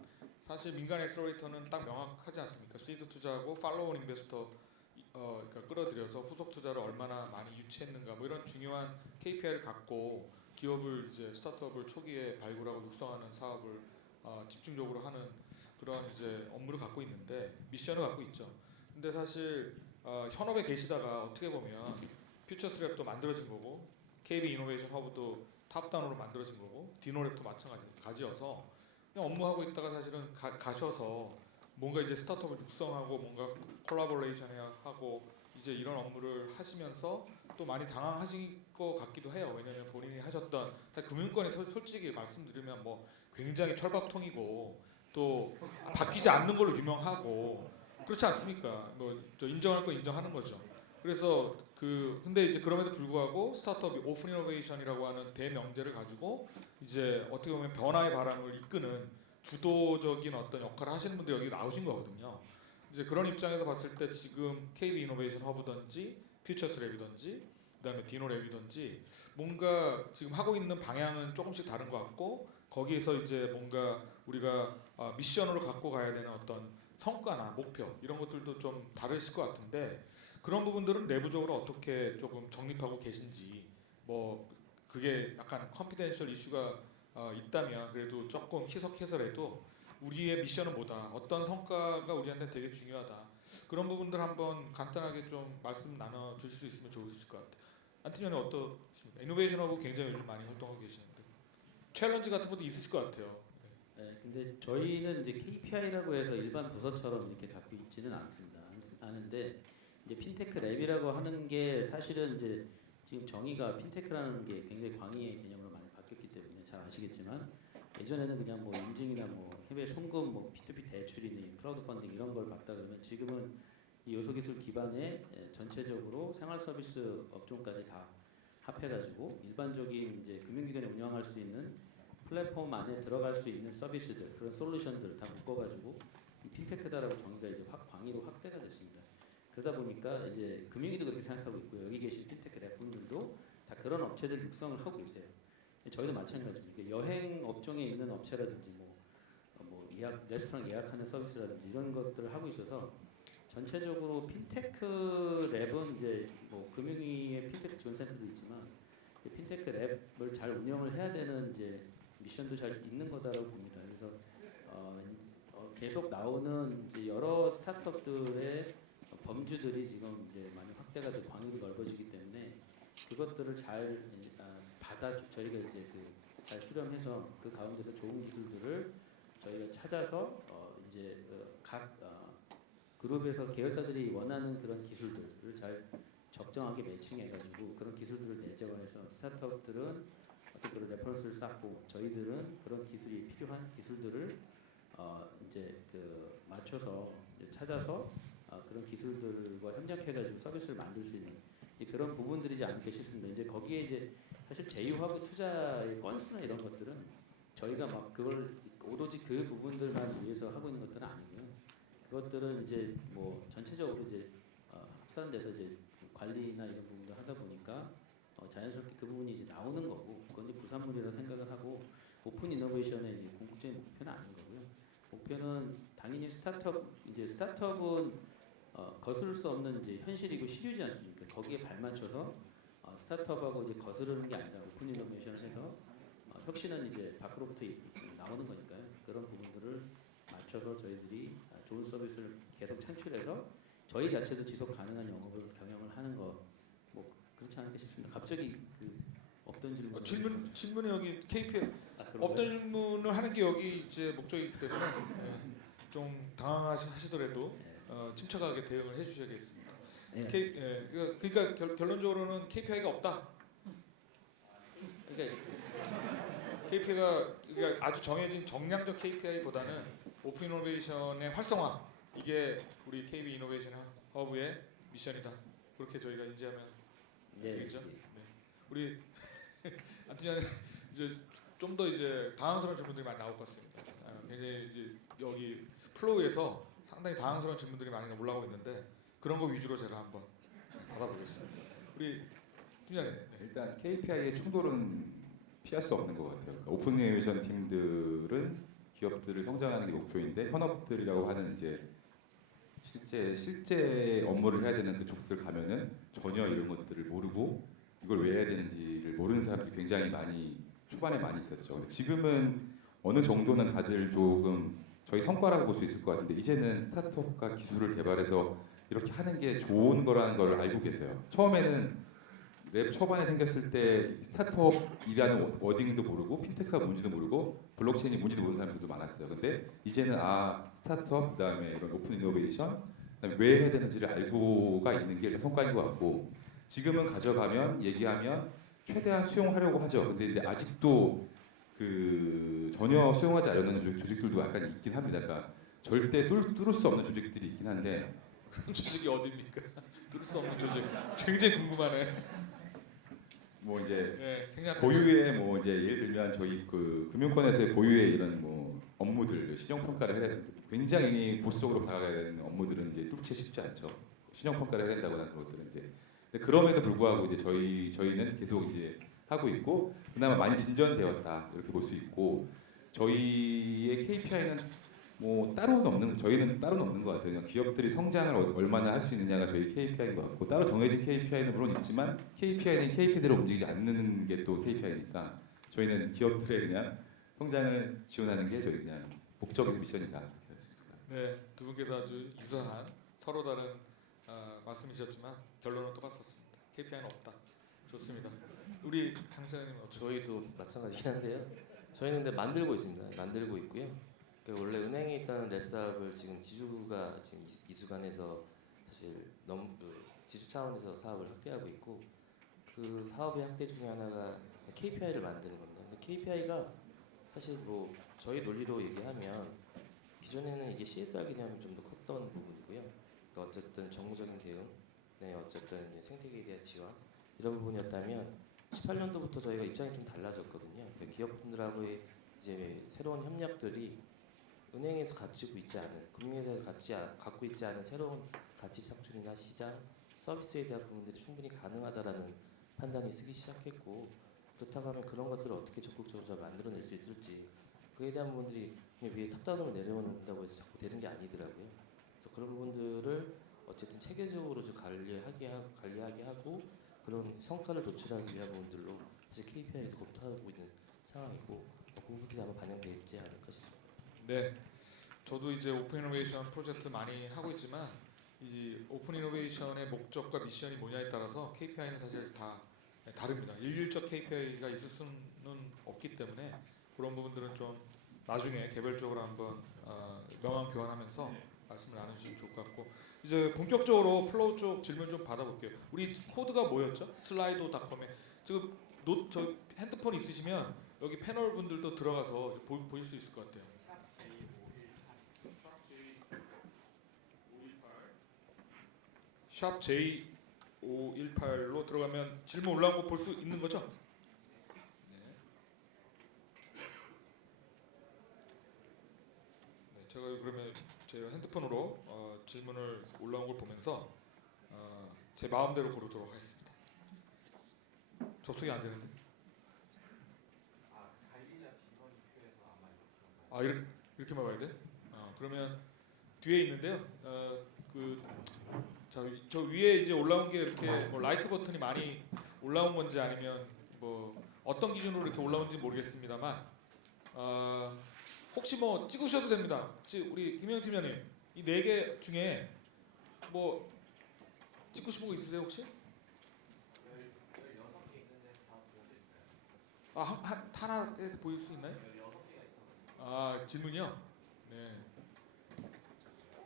사실 민간 엑셀러레이터는 딱 명확하지 않습니까? 시드 투자하고 팔로우 인베스터 그러니까 끌어들여서 후속 투자를 얼마나 많이 유치했는가 뭐 이런 중요한 KPI를 갖고 기업을 이제 스타트업을 초기에 발굴하고 육성하는 사업을 집중적으로 하는 그런 이제 업무를 갖고 있는데 미션을 갖고 있죠. 근데 사실 현업에 계시다가 어떻게 보면 퓨처스랩도 만들어진 거고 KB 이노베이션 허브도 탑다운으로 만들어진 거고 디노랩도 마찬가지여서 그냥 업무하고 있다가 사실은 가셔서 뭔가 이제 스타트업을 육성하고 뭔가 콜라보레이션 하고 이제 이런 업무를 하시면서 또 많이 당황하실 것 같기도 해요. 왜냐하면 본인이 하셨던 사실 금융권에서 솔직히 말씀드리면 뭐 굉장히 철밥통이고 또 바뀌지 않는 걸로 유명하고 그렇지 않습니까? 뭐 저 인정할 거 인정하는 거죠. 그래서 근데 이제 그럼에도 불구하고 스타트업이 오픈 이노베이션이라고 하는 대명제를 가지고 이제 어떻게 보면 변화의 바람을 이끄는 주도적인 어떤 역할을 하시는 분들 여기 나오신 거거든요. 이제 그런 입장에서 봤을 때 지금 KB 이노베이션 허브든지 퓨처스랩이든지 그다음에 디노랩이든지 뭔가 지금 하고 있는 방향은 조금씩 다른 것 같고 거기에서 이제 뭔가 우리가 미션으로 갖고 가야 되는 어떤 성과나 목표 이런 것들도 좀 다르실 것 같은데 그런 부분들은 내부적으로 어떻게 조금 정립하고 계신지 뭐 그게 약간 컨피덴셜 이슈가 있다면 그래도 조금 희석해서라도 우리의 미션은 뭐다 어떤 성과가 우리한테 되게 중요하다 그런 부분들 한번 간단하게 좀 말씀 나눠 주실 수 있으면 좋으실 것 같아요. 안티니언이 어떠십니까? 이노베이션하고 굉장히 요즘 많이 활동하고 계시는데 챌린지 같은 것도 있으실 것 같아요. 네, 근데 저희는 이제 KPI라고 해서 일반 부서처럼 이렇게 갖고 있지는 않습니다. 않은데 이제 핀테크 랩이라고 하는 게 사실은 이제 지금 정의가 핀테크라는 게 굉장히 광의의 개념으로 많이 바뀌었기 때문에 잘 아시겠지만 예전에는 그냥 뭐 인증이나 뭐 해외 송금, 뭐 P2P 대출이니 크라우드 펀딩 이런 걸 봤다 그러면 지금은 이 요소기술 기반의 전체적으로 생활 서비스 업종까지 다 합해가지고 일반적인 이제 금융기관이 운영할 수 있는 플랫폼 안에 들어갈 수 있는 서비스들 그런 솔루션들 다 묶어가지고 핀테크다라고 정의가 이제 광의로 확대가 됐습니다. 그러다 보니까 이제 금융위도 그렇게 생각하고 있고요. 여기 계신 핀테크 랩 분들도 다 그런 업체들 육성을 하고 계세요. 저희도 마찬가지입니다. 여행 업종에 있는 업체라든지 뭐 예약 레스토랑 예약하는 서비스라든지 이런 것들을 하고 있어서 전체적으로 핀테크 랩은 이제 뭐 금융위의 핀테크 지원센터도 있지만 핀테크 랩을 잘 운영을 해야 되는 이제 미션도 잘 있는 거다라고 봅니다. 그래서 계속 나오는 이제 여러 스타트업들의 범주들이 지금 이제 많이 확대가 되고 광역이 넓어지기 때문에 그것들을 잘 받아 저희가 이제 잘 수렴해서 그 가운데서 좋은 기술들을 저희가 찾아서 이제 각 그룹에서 계열사들이 원하는 그런 기술들을 잘 적정하게 매칭해가지고 그런 기술들을 내재화해서 스타트업들은 어떤 그런 레퍼런스를 쌓고 저희들은 그런 기술이 필요한 기술들을 이제 맞춰서 이제 찾아서 그런 기술들과 협력해가지고 서비스를 만들 수 있는 그런 부분들이지 않을까 싶습니다. 이제 거기에 이제 사실 제휴하고 투자의 건수나 이런 것들은 저희가 막 그걸 오로지 그 부분들만 위해서 하고 있는 것들은 아니고요. 그것들은 이제 뭐 전체적으로 이제 합산돼서 이제 관리나 이런 부분들 하다 보니까 자연스럽게 그 부분이 이제 나오는 거고 그건 이제 부산물이라 생각을 하고 오픈 이노베이션의 이제 궁극적인 목표는 아닌 거고요. 목표는 당연히 스타트업은 거스를 수 없는 이제 현실이고 시류지 않습니까? 거기에 발맞춰서 스타트업하고 이제 거스르는 게 아니라 오픈 이노베이션을 해서 혁신은 이제 밖으로부터 나오는 거니까요. 그런 부분들을 맞춰서 저희들이 좋은 서비스를 계속 창출해서 저희 자체도 지속 가능한 영업을 경영을 하는 거 뭐 그렇지 않을까 싶습니다. 갑자기 없던 질문. 질문에 여기 KPI 그런가요? 없던 질문을 하는 게 여기 이제 목적이기 때문에 좀 당황하시더라도 침착하게 대응을 해주셔야겠습니다. 네. 그러니까 결론적으로는 KPI가 없다. 그러니까 KPI가 그러니까 아주 정해진 정량적 KPI보다는 오픈 이노베이션의 활성화 이게 우리 KB 이노베이션 허브의 미션이다. 그렇게 저희가 인지하면 되겠죠. 네. 우리 안티니언 이제 좀 더 이제 당황스러운 질문들이 많이 나올 것 같습니다. 굉장히 이제 여기 플로우에서 상당히 당황스러운 질문들이 많이 올라오고 있는데 그런 거 위주로 제가 한번 받아보겠습니다. 우리 팀장님. 네. 일단 KPI의 충돌은 피할 수 없는 것 같아요. 그러니까 오픈 이노베이션 팀들은 기업들을 성장하는 게 목표인데 현업들이라고 하는 이제 실제 업무를 해야 되는 그쪽들 가면은 전혀 이런 것들을 모르고 이걸 왜 해야 되는지를 모르는 사람들이 굉장히 많이 초반에 많이 있었죠. 근데 지금은 어느 정도는 다들 조금 저희 성과라고 볼 수 있을 것 같은데 이제는 스타트업과 기술을 개발해서 이렇게 하는 게 좋은 거라는 걸 알고 계세요. 처음에는 랩 초반에 생겼을 때 스타트업이라는 워딩도 모르고 핀테크가 뭔지도 모르고 블록체인이 뭔지도 모르는 사람들도 많았어요. 근데 이제는 스타트업 그다음에 이런 오픈 이노베이션 그다음에 왜 해야 되는지를 알고가 있는 게 성과인 것 같고 지금은 가져가면 얘기하면 최대한 수용하려고 하죠. 근데 이제 아직도 전혀 수용하지 않으려는 조직들도 약간 있긴 합니다. 그러니까 절대 뚫을 수 없는 조직들이 있긴 한데 그런 조직이 어디입니까? 뚫을 수 없는 조직. 굉장히 궁금하네. 뭐 이제 생략. 고유의 뭐 이제 예를 들면 저희 금융권에서의 고유의 이런 뭐 업무들 신용 평가를 해야 되는 굉장히 보수적으로 다가가야 되는 업무들은 이제 뚫기 쉽지 않죠. 신용 평가를 해야 된다고 하는 것들은 이제 근데 그럼에도 불구하고 이제 저희는 계속 이제 하고 있고 그나마 많이 진전되었다 이렇게 볼 수 있고 저희의 KPI는 뭐 따로는 없는 저희는 따로는 없는 것 같아요. 그냥 기업들이 성장을 얼마나 할 수 있느냐가 저희 KPI인 것 같고 따로 정해진 KPI는 물론 있지만 KPI는 KPI대로 움직이지 않는 게 또 KPI니까 저희는 기업들의 그냥 성장을 지원하는 게 저희 그냥 목적인 미션이다. 이렇게 할수 있을 것 같아요. 네, 두 분께서 아주 유사한 서로 다른 말씀이셨지만 결론은 똑같았습니다. KPI는 없다. 좋습니다. 우리 강사님 어떠세요? 저희도 마찬가지긴 한데요. 저희는 근데 만들고 있습니다. 만들고 있고요. 원래 은행에 있던 랩 사업을 지금 지주가 지금 이수간에서 사실 너무 지주 차원에서 사업을 확대하고 있고 그 사업의 확대 중에 하나가 KPI를 만드는 겁니다. 근데 KPI가 사실 뭐 저희 논리로 얘기하면 기존에는 이게 CSR 개념이 좀 더 컸던 부분이고요. 그러니까 어쨌든 정무적인 대응, 네 어쨌든 이제 생태계에 대한 지원 이런 부분이었다면 18년도부터 저희가 입장이 좀 달라졌거든요. 그러니까 기업분들하고의 이제 새로운 협력들이 은행에서 가지고 있지 않은 금융회사에서 갖고 있지 않은 새로운 가치 창출이나 시장 서비스에 대한 부분들이 충분히 가능하다라는 판단이 쓰기 시작했고 그렇다고 하면 그런 것들을 어떻게 적극적으로 잘 만들어낼 수 있을지 그에 대한 부분들이 그냥 위에 탑다운으로 내려온다고 해서 자꾸 되는 게 아니더라고요. 그래서 그런 부분들을 어쨌든 체계적으로 좀 관리하게 하고 그런 성과를 도출하기 위한 부분들로 사실 KPI도 검토하고 있는 상황이고 그 부분들이 아마 반영되지 않을까 싶습니다. 네, 저도 이제 오픈 이노베이션 프로젝트 많이 하고 있지만 이 오픈 이노베이션의 목적과 미션이 뭐냐에 따라서 KPI는 사실 다 다릅니다. 일률적 KPI가 있을 수는 없기 때문에 그런 부분들은 좀 나중에 개별적으로 한번 명함 교환하면서 말씀을 나누시면 좋을 것 같고 이제 본격적으로 플로우 쪽 질문 좀 받아볼게요. 우리 코드가 뭐였죠? 슬라이도닷컴에 지금 저 핸드폰 있으시면 여기 패널 분들도 들어가서 보실 수 있을 것 같아요. 샵 J518로 들어가면 질문 올라온 거 볼 수 있는 거죠? 네. 네, 제가 그러면 제 핸드폰으로 질문을 올라온 걸 보면서 제 마음대로 고르도록 하겠습니다. 접속이 안 되는데? 아 이렇게만 봐야 돼? 그러면 뒤에 있는데요. 저 위에 이제 올라온 게 이렇게 뭐 라이크 버튼이 많이 올라온 건지 아니면 뭐 어떤 기준으로 이렇게 올라온지 모르겠습니다만 혹시 뭐 찍으셔도 됩니다. 혹시 우리 김영 팀장님 이 4개 중에 뭐 찍고 싶은 거 있으세요 혹시? 하나에 보일 수 있나요? 질문이요? 네.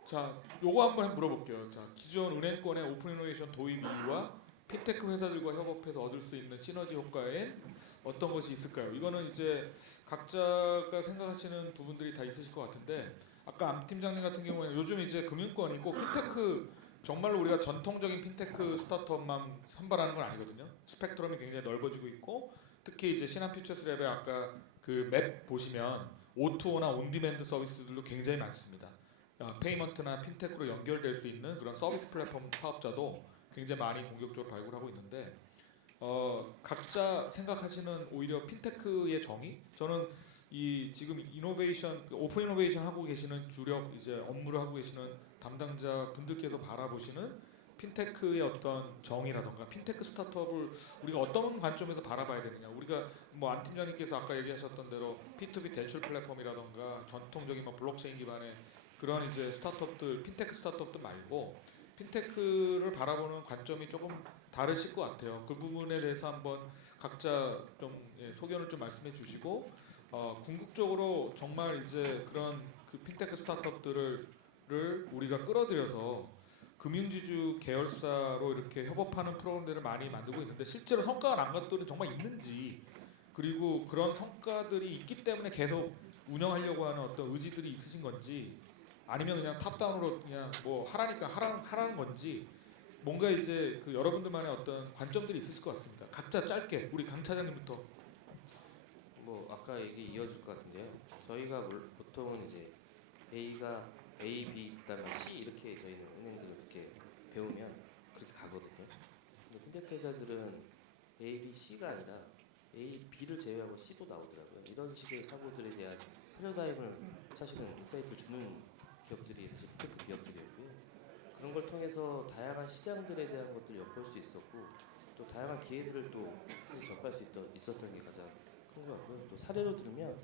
자, 요거 한번 물어볼게요. 자, 기존 은행권의 오픈 이노베이션 도입 이유와 핀테크 회사들과 협업해서 얻을 수 있는 시너지 효과엔 어떤 것이 있을까요? 이거는 이제 각자가 생각하시는 부분들이 다 있으실 것 같은데 아까 암 팀장님 같은 경우에는 요즘 이제 금융권이 꼭 핀테크 정말로 우리가 전통적인 핀테크 스타트업만 선발하는 건 아니거든요. 스펙트럼이 굉장히 넓어지고 있고 특히 이제 신한퓨처스랩의 아까 그 맵 보시면 O2O나 온디맨드 서비스들도 굉장히 많습니다. 페이먼트나 핀테크로 연결될 수 있는 그런 서비스 플랫폼 사업자도 굉장히 많이 공격적으로 발굴하고 있는데 각자 생각하시는 오히려 핀테크의 정의? 저는 이 지금 이노베이션 오픈 이노베이션 하고 계시는 주력 이제 업무를 하고 계시는 담당자 분들께서 바라보시는 핀테크의 어떤 정의라던가 핀테크 스타트업을 우리가 어떤 관점에서 바라봐야 되느냐. 우리가 뭐 안 팀장님께서 아까 얘기하셨던 대로 P2B 대출 플랫폼이라던가 전통적인 뭐 블록체인 기반의 그런 이제 스타트업들, 핀테크 스타트업들 말고 핀테크를 바라보는 관점이 조금 다르실 것 같아요. 그 부분에 대해서 한번 각자 좀 소견을 좀 말씀해 주시고 궁극적으로 정말 이제 그런 그 핀테크 스타트업들을 우리가 끌어들여서 금융지주 계열사로 이렇게 협업하는 프로그램들을 많이 만들고 있는데 실제로 성과가 난 것들은 정말 있는지 그리고 그런 성과들이 있기 때문에 계속 운영하려고 하는 어떤 의지들이 있으신 건지 아니면 그냥 탑다운으로 그냥 뭐 하라니까 하라는 건지 뭔가 이제 그 여러분들만의 어떤 관점들이 있으실 것 같습니다. 각자 짧게 우리 강 차장님부터. 뭐 아까 얘기 이어질 것 같은데요. 저희가 보통은 이제 A가 A, B, 그다음에 C 이렇게 저희는 은행들을 이렇게 배우면 그렇게 가거든요. 근데 핀테크 회사들은 A, B, C가 아니라 A, B를 제외하고 C도 나오더라고요. 이런 식의 사고들에 대한 패러다임을 사실은 인사이트 주는 기업들이 사실 핀테크 기업들이었고요. 그런 걸 통해서 다양한 시장들에 대한 것들을 엿볼 수 있었고 또 다양한 기회들을 또 사실 접할 수 있었던 게 가장 큰 것 같고요. 또 사례로 들면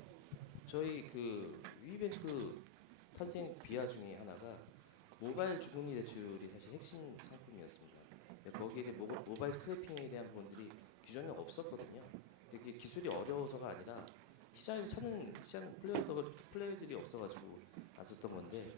저희 그 위뱅크 탄생 비화 중에 하나가 모바일 주거니 대출이 사실 핵심 상품이었습니다. 근데 거기에 모바일 스크래핑에 대한 부분들이 기존에 없었거든요. 근데 그게 기술이 어려워서가 아니라 시장에서 찾는 시장 플레이어들이 없어가지고 왔었던 건데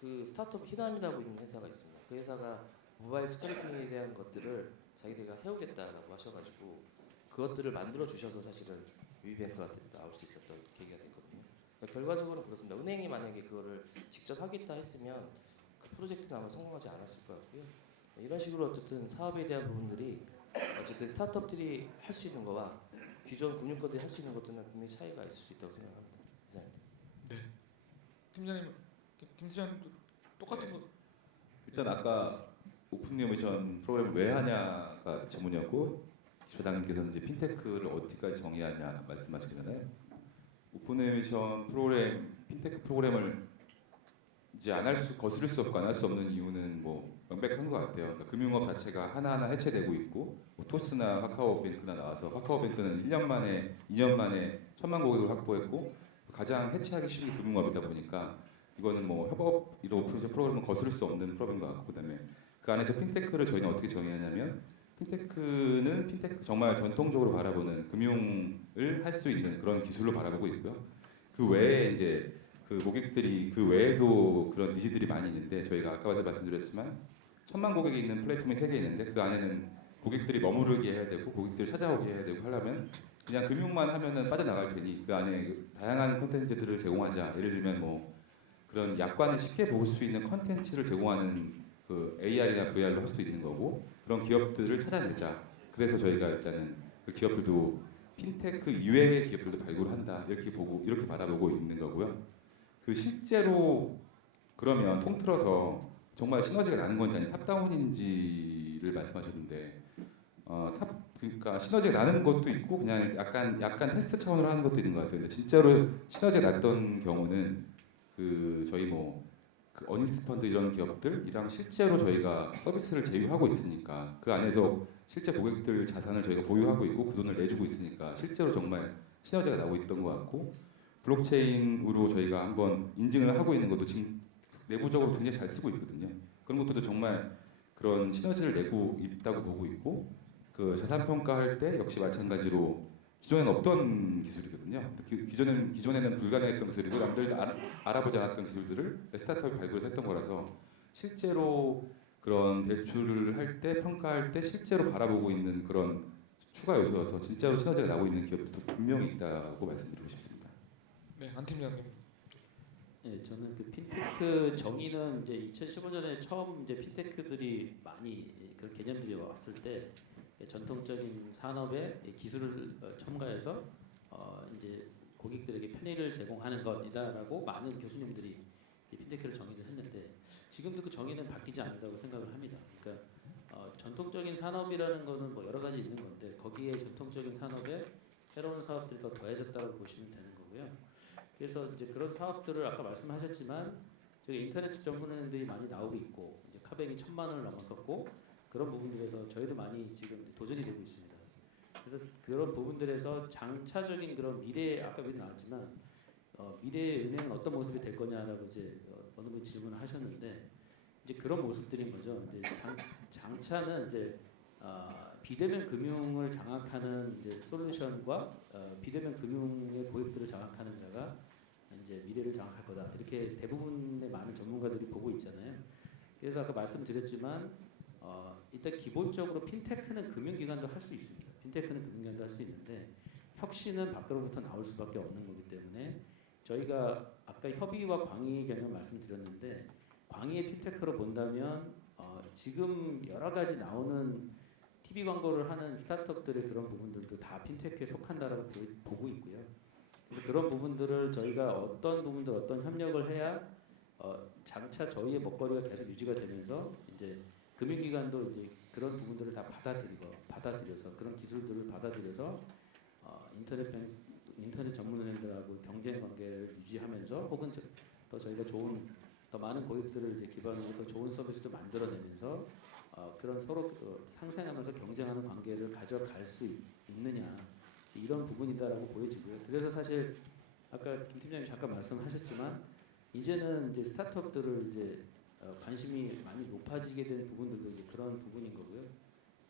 그 스타트업 히남이라고 있는 회사가 있습니다. 그 회사가 모바일 스크래핑에 대한 것들을 자기들가 해오겠다라고 하셔가지고 그것들을 만들어 주셔서 사실은 위뱅크가 나올 수 있었던 계기가 됐거든요. 그러니까 결과적으로 그렇습니다. 은행이 만약에 그거를 직접 하겠다 했으면 그 프로젝트는 아마 성공하지 않았을 것 같고요. 이런 식으로 어쨌든 사업에 대한 부분들이 어쨌든 스타트업들이 할 수 있는 거와 기존 금융권들이 할 수 있는 것들은 분명히 차이가 있을 수 있다고 생각합니다. 이상입니다. 팀장님, 김 팀장님도 똑같은 거. 일단 아까 오픈 이노베이션 프로그램을 왜 하냐가 질문이었고 기초장님께서는 이제 핀테크를 어디까지 정의하냐 말씀하시잖아요. 오픈 이노베이션 프로그램, 핀테크 프로그램을 이제 거스를 수 없고 안 할 수 없는 이유는 뭐 명백한 것 같아요. 그러니까 금융업 자체가 하나하나 해체되고 있고 뭐 토스나 카카오뱅크나 나와서 카카오뱅크는 1년 만에 2년 만에 1,000만 고객을 확보했고 가장 해체하기 쉬운 게 금융업이다 보니까 이거는 뭐 협업 이런 오픈이션 프로그램은 거스를 수 없는 프로그램인 것 같고 그다음에 그 안에서 핀테크를 저희는 어떻게 정의하냐면 핀테크는 핀테크 정말 전통적으로 바라보는 금융을 할 수 있는 그런 기술로 바라보고 있고요. 그 외에 이제 그 고객들이 그 외에도 그런 니즈들이 많이 있는데 저희가 아까도 말씀드렸지만 1,000만 고객이 있는 플랫폼이 3개 있는데 그 안에는 고객들이 머무르게 해야 되고 고객들을 찾아오게 해야 되고 하려면 그냥 금융만 하면은 빠져나갈 테니 그 안에 다양한 콘텐츠들을 제공하자. 예를 들면 뭐 그런 약관을 쉽게 볼 수 있는 콘텐츠를 제공하는 그 AR이나 VR로 할 수도 있는 거고 그런 기업들을 찾아내자. 그래서 저희가 일단은 그 기업들도 핀테크 이외의 기업들도 발굴한다. 이렇게 바라보고 있는 거고요. 그 실제로 그러면 통틀어서 정말 시너지가 나는 건지 아니면 탑다운인지를 말씀하셨는데 그러니까 시너지가 나는 것도 있고 그냥 약간 테스트 차원으로 하는 것도 있는 것 같아요. 근데 진짜로 시너지가 났던 경우는 그 저희 그 어니스트 펀드 이런 기업들이랑 실제로 저희가 서비스를 제휴하고 있으니까 그 안에서 실제 고객들 자산을 저희가 보유하고 있고 그 돈을 내주고 있으니까 실제로 정말 시너지가 나고 있던 것 같고 블록체인으로 저희가 한번 인증을 하고 있는 것도 지금 내부적으로 굉장히 잘 쓰고 있거든요. 그런 것들도 정말 그런 시너지를 내고 있다고 보고 있고 그 자산 평가할 때 역시 마찬가지로 기존에는 없던 기술이거든요. 기존에는 불가능했던 기술이고 남들도 알아보지 않았던 기술들을 스타트업이 발굴해서 했던 거라서 실제로 그런 대출을 할 때 평가할 때 실제로 바라보고 있는 그런 추가 요소여서 진짜로 시너지가 나고 있는 기업들도 분명히 있다고 말씀드리고 싶습니다. 네, 안 팀장님. 네, 저는 그 핀테크 정의는 이제 2015년에 처음 이제 핀테크들이 많이 그런 개념들이 왔을 때 전통적인 산업에 기술을 첨가해서 이제 고객들에게 편의를 제공하는 것이다라고 많은 교수님들이 핀테크를 정의를 했는데 지금도 그 정의는 바뀌지 않는다고 생각을 합니다. 그러니까 전통적인 산업이라는 거는 뭐 여러 가지 있는 건데 거기에 전통적인 산업에 새로운 사업들이 더 더해졌다고 보시면 되는 거고요. 그래서 이제 그런 사업들을 아까 말씀하셨지만 저기 인터넷 전문회원들이 많이 나오고 있고 이제 카뱅이 1,000만 원을 넘어섰고 그런 부분들에서 저희도 많이 지금 도전이 되고 있습니다. 그래서 그런 부분들에서 장차적인 그런 미래 아까 나왔지만 미래의 은행은 어떤 모습이 될 거냐라고 이제 어느 분이 질문을 하셨는데 이제 그런 모습들인 거죠. 이제 장차는 이제 비대면 금융을 장악하는 이제 솔루션과 비대면 금융의 고객들을 장악하는 자가 이제 미래를 장악할 거다. 이렇게 대부분의 많은 전문가들이 보고 있잖아요. 그래서 아까 말씀드렸지만 일단 기본적으로 핀테크는 금융기관도 할 수 있습니다. 핀테크는 금융기관도 할 수 있는데 혁신은 밖으로부터 나올 수밖에 없는 거기 때문에 저희가 아까 협의와 광의 개념 말씀드렸는데 광의의 핀테크로 본다면 지금 여러 가지 나오는 TV 광고를 하는 스타트업들의 그런 부분들도 다 핀테크에 속한다라고 보고 있고요. 그래서 그런 부분들을 저희가 어떤 부분들 어떤 협력을 해야 장차 저희의 먹거리가 계속 유지가 되면서 이제 금융기관도 이제 그런 부분들을 다 받아들여서 그런 기술들을 받아들여서 인터넷 전문은행들하고 경쟁 관계를 유지하면서 혹은 더 저희가 더 많은 고객들을 이제 기반으로 더 좋은 서비스도 만들어내면서 그런 서로 상생하면서 경쟁하는 관계를 가져갈 수 있느냐 이런 부분이다라고 보여지고요. 그래서 사실 아까 김 팀장님 잠깐 말씀하셨지만 이제는 이제 스타트업들을 이제 관심이 많이 높아지게 된 부분들도 이제 그런 부분인 거고요.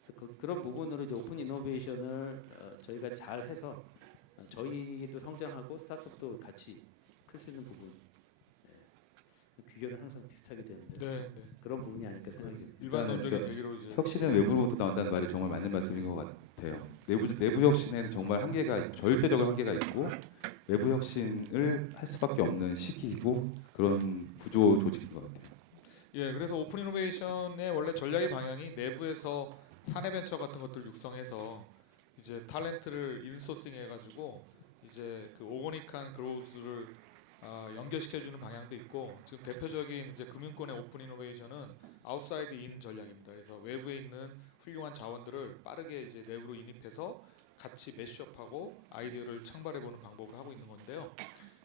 그래서 그런 부분으로 이제 오픈 이노베이션을 저희가 잘 해서 저희도 성장하고 스타트업도 같이 클 수 있는 부분. 비교는 항상 비슷하게 되는데 네. 그런 부분이 아닐까 생각이 듭니다. 일반론적인 얘기로 이제 혁신은 외부로부터 나온다는 말이 정말 맞는 말씀인 것 같아요. 내부 혁신에는 정말 절대적인 한계가 있고 외부 혁신을 할 수밖에 없는 시기이고 그런 구조 조직인 것 같아요. 예, 그래서 오픈 이노베이션의 원래 전략의 방향이 내부에서 사내 벤처 같은 것들 육성해서 이제 탤런트를 인소싱해가지고 이제 그 오거닉한 그로우스를 연결시켜주는 방향도 있고 지금 대표적인 이제 금융권의 오픈 이노베이션은 아웃사이드 인 전략입니다. 그래서 외부에 있는 훌륭한 자원들을 빠르게 이제 내부로 인입해서 같이 매시업하고 아이디어를 창발해보는 방법을 하고 있는 건데요.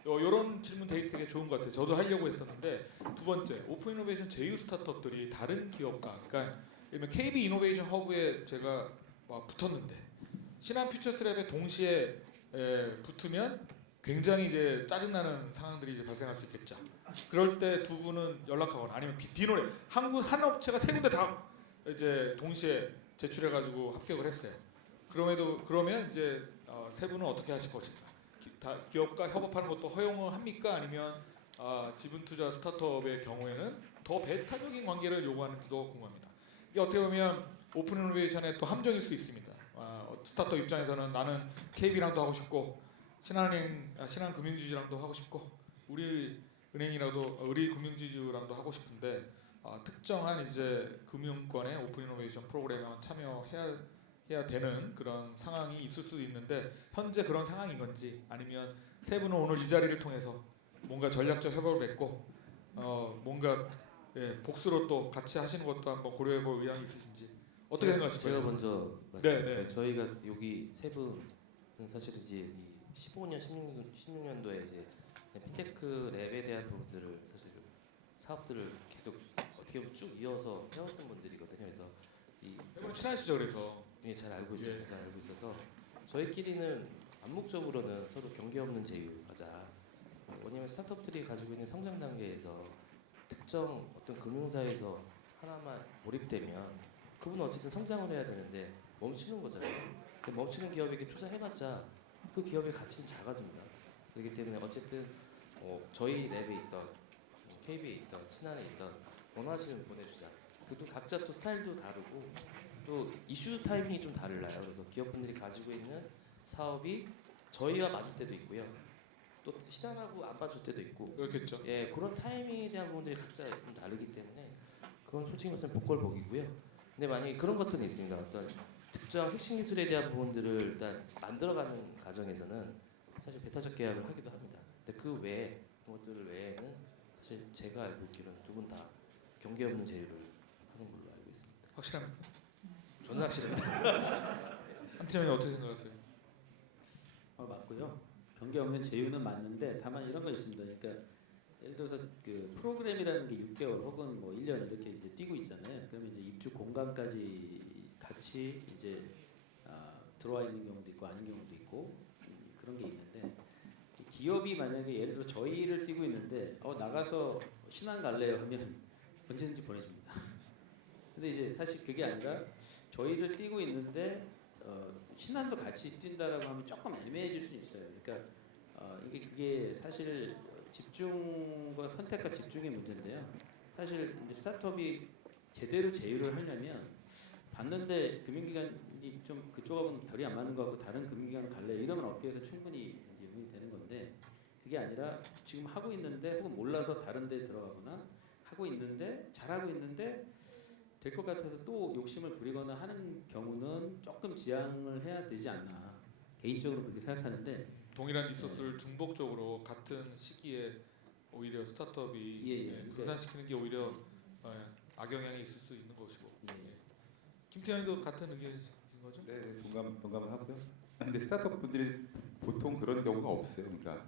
이런 질문 되게 좋은 것 같아요. 저도 하려고 했었는데 두 번째 오픈 이노베이션 제휴 스타트업들이 다른 기업과 그러니까 예를 들면 KB 이노베이션 허브에 제가 막 붙었는데 신한 퓨처스랩에 동시에 붙으면 굉장히 이제 짜증나는 상황들이 이제 발생할 수 있겠죠. 그럴 때 두 분은 연락하거나 아니면 디노래 한 업체가 세 군데 다 이제 동시에 제출해가지고 합격을 했어요. 그러면 이제 세 분은 어떻게 하실 것인가? 기업과 협업하는 것도 허용을 합니까? 아니면 지분 투자 스타트업의 경우에는 더 배타적인 관계를 요구하는지도 궁금합니다. 이게 어떻게 보면 오픈 이노베이션의 또 함정일 수 있습니다. 스타트업 입장에서는 나는 KB랑도 하고 싶고 신한금융지주랑도 하고 싶고 우리 금융지주랑도 하고 싶은데 특정한 이제 금융권의 오픈 이노베이션 프로그램에 참여해야 되는 그런 상황이 있을 수도 있는데 현재 그런 상황인 건지 아니면 세 분은 오늘 이 자리를 통해서 뭔가 전략적 협업을 맺고 뭔가 복수로 또 같이 하시는 것도 한번 고려해볼 의향이 있으신지 어떻게 생각하실까요? 제가 먼저 말씀드릴게요. 저희가 여기 세 분은 사실 이제 이 15년, 16년도에 이제 핀테크 랩에 대한 부분들을 사실 사업들을 계속 어떻게 보면 쭉 이어서 해왔던 분들이거든요. 그래서 이 친하시죠, 그래서. 잘 알고 있습니다. 잘 알고 있어서 저희끼리는 암묵적으로는 서로 경계 없는 제휴하자. 왜냐하면 스타트업들이 가지고 있는 성장 단계에서 특정 어떤 금융사에서 하나만 몰입되면 그분은 어쨌든 성장을 해야 되는데 멈추는 거잖아요. 멈추는 기업에게 투자해봤자 그 기업의 가치는 작아집니다. 그렇기 때문에 어쨌든 저희 랩에 있던 KB에 있던 신한에 있던 원하시는 보내주자. 또 각자 또 스타일도 다르고 또 이슈 타이밍이 좀 달라요. 그래서 기업분들이 가지고 있는 사업이 저희와 맞을 때도 있고요. 또 신한하고 안 맞을 때도 있고. 그렇겠죠. 예, 그런 타이밍에 대한 부분들이 각자 좀 다르기 때문에 그건 솔직히 말해서 복걸복이고요. 근데 만약에 그런 것들은 있습니다. 어떤 특정 핵심 기술에 대한 부분들을 일단 만들어가는 과정에서는 사실 배타적 계약을 하기도 합니다. 근데 그 외에 그것들 외에는 사실 제가 알고 있기로는 두 분 다 경계 없는 제휴를 하는 걸로 알고 있습니다. 확실합니까? 저는 확실합니다. 한팀장님 어떻게 생각하세요? 맞고요. 경계 없는 제휴는 맞는데 다만 이런 거 있습니다. 그러니까 예를 들어서 그 프로그램이라는 게 6개월 혹은 뭐 1년 이렇게 이제 뛰고 있잖아요. 그러면 이제 입주 공간까지 같이 이제 들어와 있는 경우도 있고 아닌 경우도 있고 그런 게 있는데 기업이 만약에 예를 들어 저희를 뛰고 있는데 나가서 신한 갈래요 하면 언제든지 보내줍니다. 근데 이제 사실 그게 아니라 저희를 뛰고 있는데 신한도 같이 뛴다라고 하면 조금 애매해질 수 있어요. 그러니까 그게 사실 집중과 선택과 집중의 문제인데요. 사실 이제 스타트업이 제대로 제휴를 하려면 봤는데 금융기관이 좀 그쪽하고는 결이 안 맞는 것 같고 다른 금융기관 갈래 이러면 업계에서 충분히 이제 용이 되는 건데 그게 아니라 지금 하고 있는데 혹은 몰라서 다른 데 들어가거나 하고 있는데 잘하고 있는데 될 것 같아서 또 욕심을 부리거나 하는 경우는 조금 지양을 해야 되지 않나 개인적으로 그렇게 생각하는데 동일한 리소스를 중복적으로 같은 시기에 오히려 스타트업이 분산시키는 게 오히려 악영향이 있을 수 있는 것이고. 김태현도 같은 의견이신 거죠? 네, 동감을 하고요. 근데 스타트업 분들이 보통 그런 경우가 없어요. 그러니까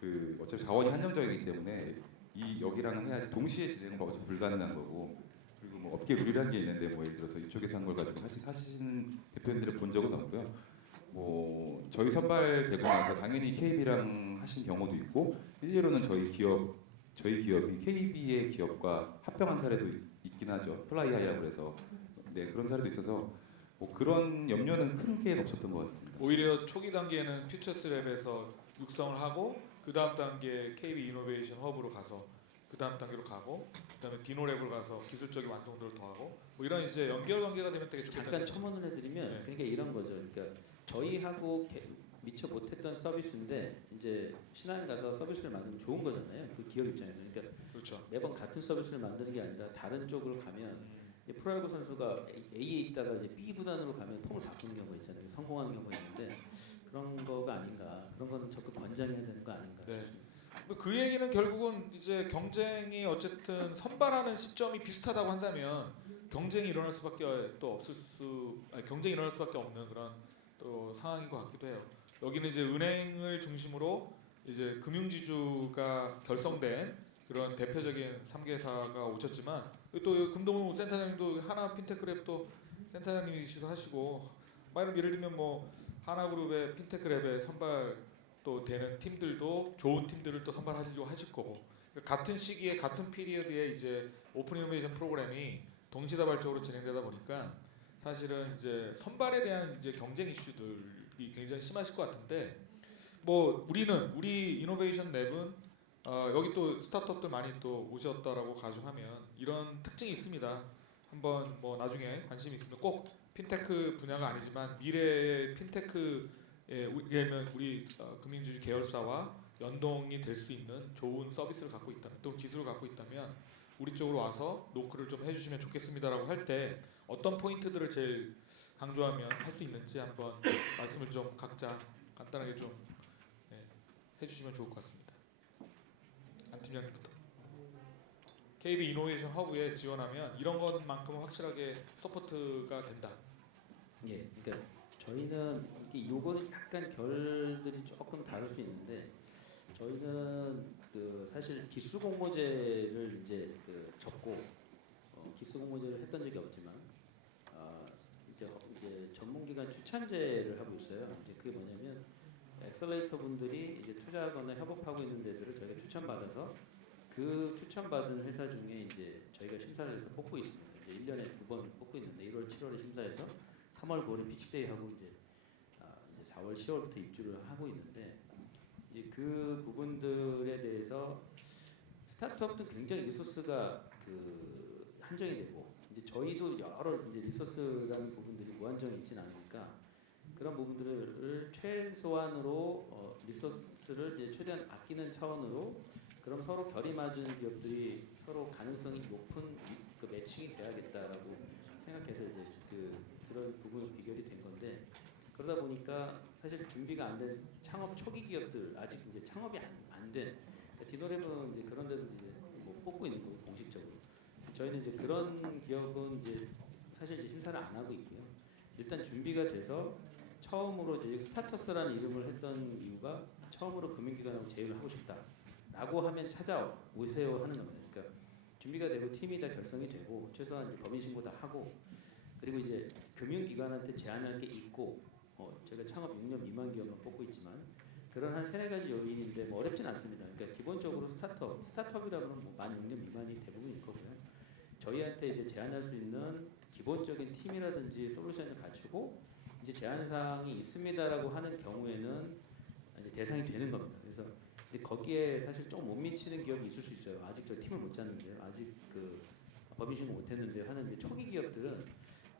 그 어차피 자원이 한정적이기 때문에 이 여기랑 해야지 동시에 진행은 어차피 불가능한 거고, 그리고 뭐 업계 룰이라는 게 있는데 뭐 예를 들어서 이쪽에서 한 걸 가지고 하시는 대표님들을 본 적은 없고요. 뭐 저희 선발되고 나서 당연히 KB랑 하신 경우도 있고, 일례로는 저희 기업이 KB의 기업과 합병한 사례도 있긴 하죠. 플라이하이라고 해서. 네, 그런 사례도 있어서 뭐 그런 염려는 크게 없었던 것 같습니다. 오히려 초기 단계에는 퓨처스랩에서 육성을 하고 그 다음 단계 KB 이노베이션 허브로 가서 그 다음 단계로 가고 그다음에 디노랩을 가서 기술적인 완성도를 더하고 뭐 이런 이제 연결 관계가 되면 되게 좋겠다. 잠깐 첨언을 해드리면 네. 그러니까 이런 거죠. 그러니까 저희하고 미처 못했던 서비스인데 이제 신한 가서 서비스를 만들면 좋은 거잖아요. 그 기업 입장에서. 그러니까 그렇죠. 매번 같은 서비스를 만드는 게 아니라 다른 쪽으로 가면 이제 프로야구 선수가 A에 있다가 이제 B 구단으로 가면 폼을 바꾸는 경우가 있잖아요. 성공하는 경우가 있는데 그런 거가 아닌가. 그런 거는 적극 권장해야 되는 거 아닌가. 네. 그 얘기는 결국은 이제 경쟁이 어쨌든 선발하는 시점이 비슷하다고 한다면 경쟁이 일어날 수밖에 또 경쟁이 일어날 수밖에 없는 그런 또 상황인 것 같기도 해요. 여기는 이제 은행을 중심으로 이제 금융지주가 결성된 그런 대표적인 3개사가 오셨지만 또 금동우 센터장님도 하나 핀테크랩 또 센터장님이시기도 하시고, 예를 들면 뭐 하나그룹의 핀테크랩에 선발 또 되는 팀들도 좋은 팀들을 또 선발하시려고 하실 거고, 같은 시기에 같은 피리어드에 이제 오픈 이노베이션 프로그램이 동시다발적으로 진행되다 보니까 사실은 이제 선발에 대한 이제 경쟁 이슈들이 굉장히 심하실 것 같은데, 뭐 우리 이노베이션 랩은 여기 또 스타트업들 많이 또 오셨다라고 가정하면 이런 특징이 있습니다. 한번 뭐 나중에 관심이 있으면 꼭 핀테크 분야가 아니지만 미래의 핀테크에 우리 금융주주 계열사와 연동이 될 수 있는 좋은 서비스를 갖고 있다면 또 기술을 갖고 있다면 우리 쪽으로 와서 노크를 좀 해주시면 좋겠습니다라고 할 때 어떤 포인트들을 제일 강조하면 할 수 있는지 한번 말씀을 좀 각자 간단하게 좀 해주시면 좋을 것 같습니다. 안 팀장님부터. KB 이노베이션 허브에 지원하면 이런 것만큼은 확실하게 서포트가 된다. 예, 그러니까 저희는 이게 요거는 약간 결들이 조금 다를 수 있는데 저희는 그 사실 기술 공모제를 이제 접고 기술 공모제를 했던 적이 없지만 이제 전문기관 추천제를 하고 있어요. 이제 그게 뭐냐면 엑셀레이터 분들이 이제 투자하거나 협업하고 있는 데들을 저희가 추천받아서 그 추천받은 회사 중에 이제 저희가 심사를 해서 뽑고 있습니다. 이제 1년에 2번 뽑고 있는데 1월, 7월에 심사해서 3월, 9월에 피치데이 하고 이제 4월, 10월부터 입주를 하고 있는데 이제 그 부분들에 대해서 스타트업도 굉장히 리소스가 한정이 되고 이제 저희도 여러 이제 리소스라는 부분들이 무한정이 있지는 않으니까 그런 부분들을 최소한으로 리소스를 이제 최대한 아끼는 차원으로 그럼 서로 결이 맞은 기업들이 서로 가능성이 높은 그 매칭이 돼야겠다라고 생각해서 이제 그런 부분이 비결이 된 건데 그러다 보니까 사실 준비가 안 된 창업 초기 기업들 아직 이제 창업이 안 된 디노랩은 이제 그런 데도 이제 뭐 뽑고 있는 거고 공식적으로 저희는 이제 그런 기업은 이제 사실 이제 심사를 안 하고 있고요. 일단 준비가 돼서 처음으로 이제 스타터스라는 이름을 했던 이유가 처음으로 금융기관하고 제휴를 하고 싶다라고 하면 찾아오세요 하는 겁니다. 그러니까 준비가 되고 팀이 다 결성이 되고 최소한 이제 법인신고 다 하고 그리고 이제 금융기관한테 제안할 게 있고 제가 창업 6년 미만 기업만 뽑고 있지만 그런 한 3-4가지 요인인데 뭐 어렵진 않습니다. 그러니까 기본적으로 스타트업이라면 뭐 만 6년 미만이 대부분일 거고요. 저희한테 이제 제안할 수 있는 기본적인 팀이라든지 솔루션을 갖추고 이제 제안사항이 있습니다라고 하는 경우에는 이제 대상이 되는 겁니다. 그래서 근데 거기에 사실 좀 못 미치는 기업이 있을 수 있어요. 아직 저 팀을 못 짰는데요. 아직 법인신고 못 했는데 하는 이제 초기 기업들은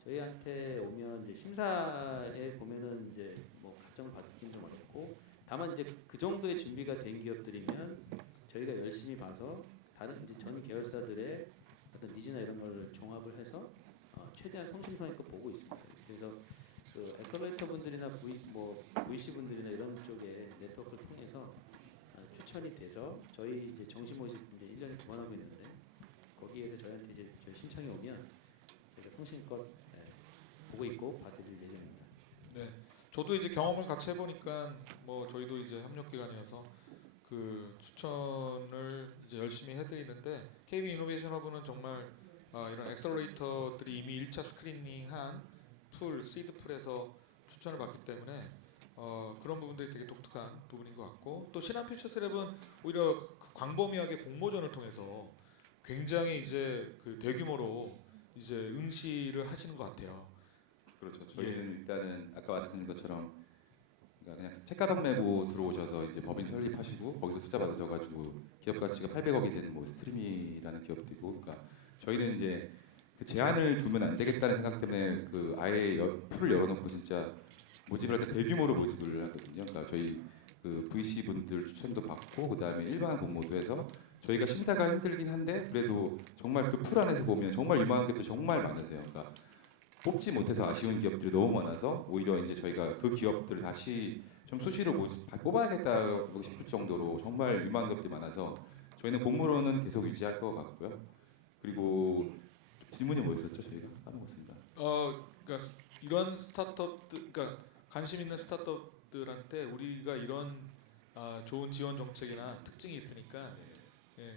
저희한테 오면 이제 심사에 보면은 이제 뭐 각정을 받기는 좀 어렵고 다만 이제 그 정도의 준비가 된 기업들이면 저희가 열심히 봐서 다른 이제 전 계열사들의 어떤 니즈나 이런 걸 종합을 해서 최대한 성심성의껏 보고 있습니다. 그래서 그 엑셀레이터 분들이나 VC 분들이나 이런 쪽에 네트워크를 통해서 추천이 돼서 저희 이제 정시 모집 이제 1년에 2번 하고 있는데 거기에서 저희한테 이제 저희 신청이 오면 저희가 성심껏 보고 있고 봐드릴 예정입니다. 네, 저도 이제 경험을 같이 해보니까 뭐 저희도 이제 협력 기관이어서 그 추천을 이제 열심히 해드리는데 KB 이노베이션 허브는 정말 이런 엑셀러레이터들이 이미 1차 스크리닝한 풀 시드 풀에서 추천을 받기 때문에 그런 부분들이 되게 독특한 부분인 것 같고 또 신한 퓨처스랩은 오히려 그 광범위하게 공모전을 통해서 굉장히 이제 그 대규모로 이제 응시를 하시는 것 같아요. 그렇죠. 저희는 일단은 아까 말씀드린 것처럼 그러니까 그냥 책가방 메고 들어오셔서 이제 법인 설립하시고 거기서 숫자 받으셔가지고 기업 가치가 800억이 되는 뭐 스트림이라는 기업도 있고, 그러니까 저희는 이제 그 제한을 두면 안 되겠다는 생각 때문에 그 아예 풀을 열어놓고 진짜 모집을 할 때 대규모로 모집을 하거든요. 그러니까 저희 그 VC 분들 추천도 받고 그 다음에 일반 공모도 해서 저희가 심사가 힘들긴 한데 그래도 정말 그 풀 안에서 보면 정말 유망한 기업도 정말 많으세요. 그러니까 뽑지 못해서 아쉬운 기업들이 너무 많아서 오히려 이제 저희가 그 기업들을 다시 좀 수시로 뽑아야겠다고 싶을 정도로 정말 유망한 기업들이 많아서 저희는 공모로는 계속 유지할 것 같고요. 그리고 질문이 뭐였었죠? 저희가 까먹었습니다. 그러니까 이런 스타트업들, 그러니까 관심 있는 스타트업들한테 우리가 이런 좋은 지원 정책이나 특징이 있으니까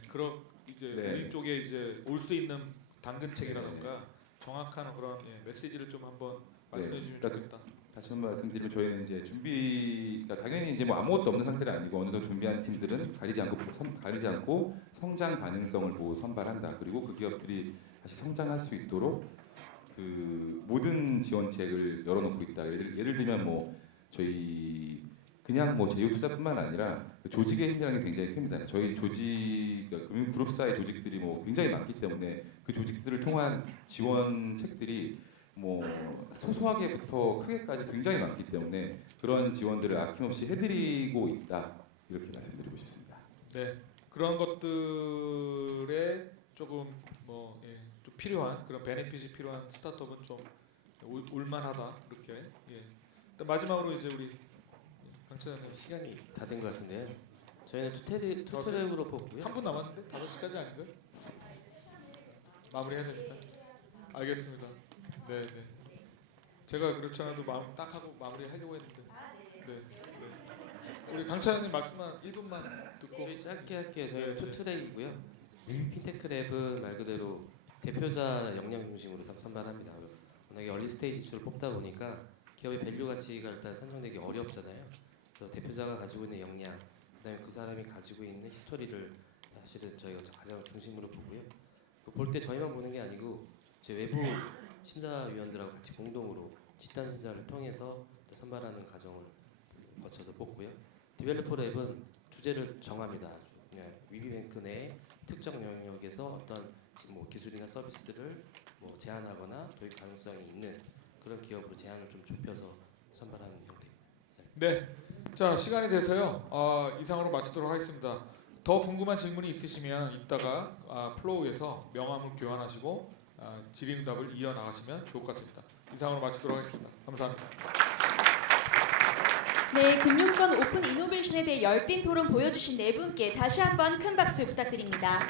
그런 이제 네. 우리 쪽에 이제 올 수 있는 당근책이라던가 정확한 그런 메시지를 좀 한번 말씀해 주시면 그러니까 좋겠다. 다시 한번 말씀드리면 저희는 이제 그러니까 당연히 이제 뭐 아무것도 없는 상태는 아니고 어느 정도 준비한 팀들은 가리지 않고 성장 가능성을 보고 선발한다. 그리고 그 기업들이 다시 성장할 수 있도록 그 모든 지원책을 열어놓고 있다. 예를 들면 뭐 저희 그냥 뭐 제휴 투자뿐만 아니라 그 조직의 힘이라는 게 굉장히 큽니다. 저희 조직 그러니까 그룹사의 조직들이 뭐 굉장히 많기 때문에 그 조직들을 통한 지원책들이 뭐 소소하게부터 크게까지 굉장히 많기 때문에 그런 지원들을 아낌없이 해드리고 있다 이렇게 말씀드리고 싶습니다. 네, 그런 것들에 조금 뭐 좀 필요한 그런 베네핏이 필요한 스타트업은 좀 올만하다 이렇게. 일단 마지막으로 이제 우리 강 차장님 시간이 다 된 것 같은데요. 저희는 투트랩으로 뽑고요. 3분 남았는데 5시까지 아닌가요? 마무리해야 됩니까? 알겠습니다. 네. 제가 그렇지 않아도 마음 딱 하고 마무리하려고 했는데. 네. 우리 강 차장님 말씀만 1분만 듣고. 저희 짧게 할게요. 저희는 네. 투트랙이고요. 핀테크 랩은 말 그대로 대표자 역량 중심으로 선발합니다. 워낙에 얼리 스테이지 주를 뽑다 보니까 기업의 밸류 가치가 일단 산정되기 어렵잖아요. 그래서 대표자가 가지고 있는 역량, 그다음에 그 사람이 가지고 있는 히스토리를 사실은 저희가 가장 중심으로 보고요. 볼 때 저희만 보는 게 아니고 제 외부 심사위원들하고 같이 공동으로 집단 심사를 통해서 선발하는 과정을 거쳐서 뽑고요. 디벨로퍼 랩은 주제를 정합니다. 아주 그냥 위비뱅크 내 특정 영역에서 어떤 뭐 기술이나 서비스들을 뭐 제안하거나 도입 가능성이 있는 그런 기업으로 제안을 좀 좁혀서 선발하는 형태입니다. 네. 자, 시간이 돼서요. 이상으로 마치도록 하겠습니다. 더 궁금한 질문이 있으시면 이따가 플로우에서 명함을 교환하시고 질의응답을 이어나가시면 좋을 것 같습니다. 이상으로 마치도록 하겠습니다. 감사합니다. 네, 금융권 오픈 이노베이션에 대해 열띤 토론 보여주신 네 분께 다시 한번 큰 박수 부탁드립니다.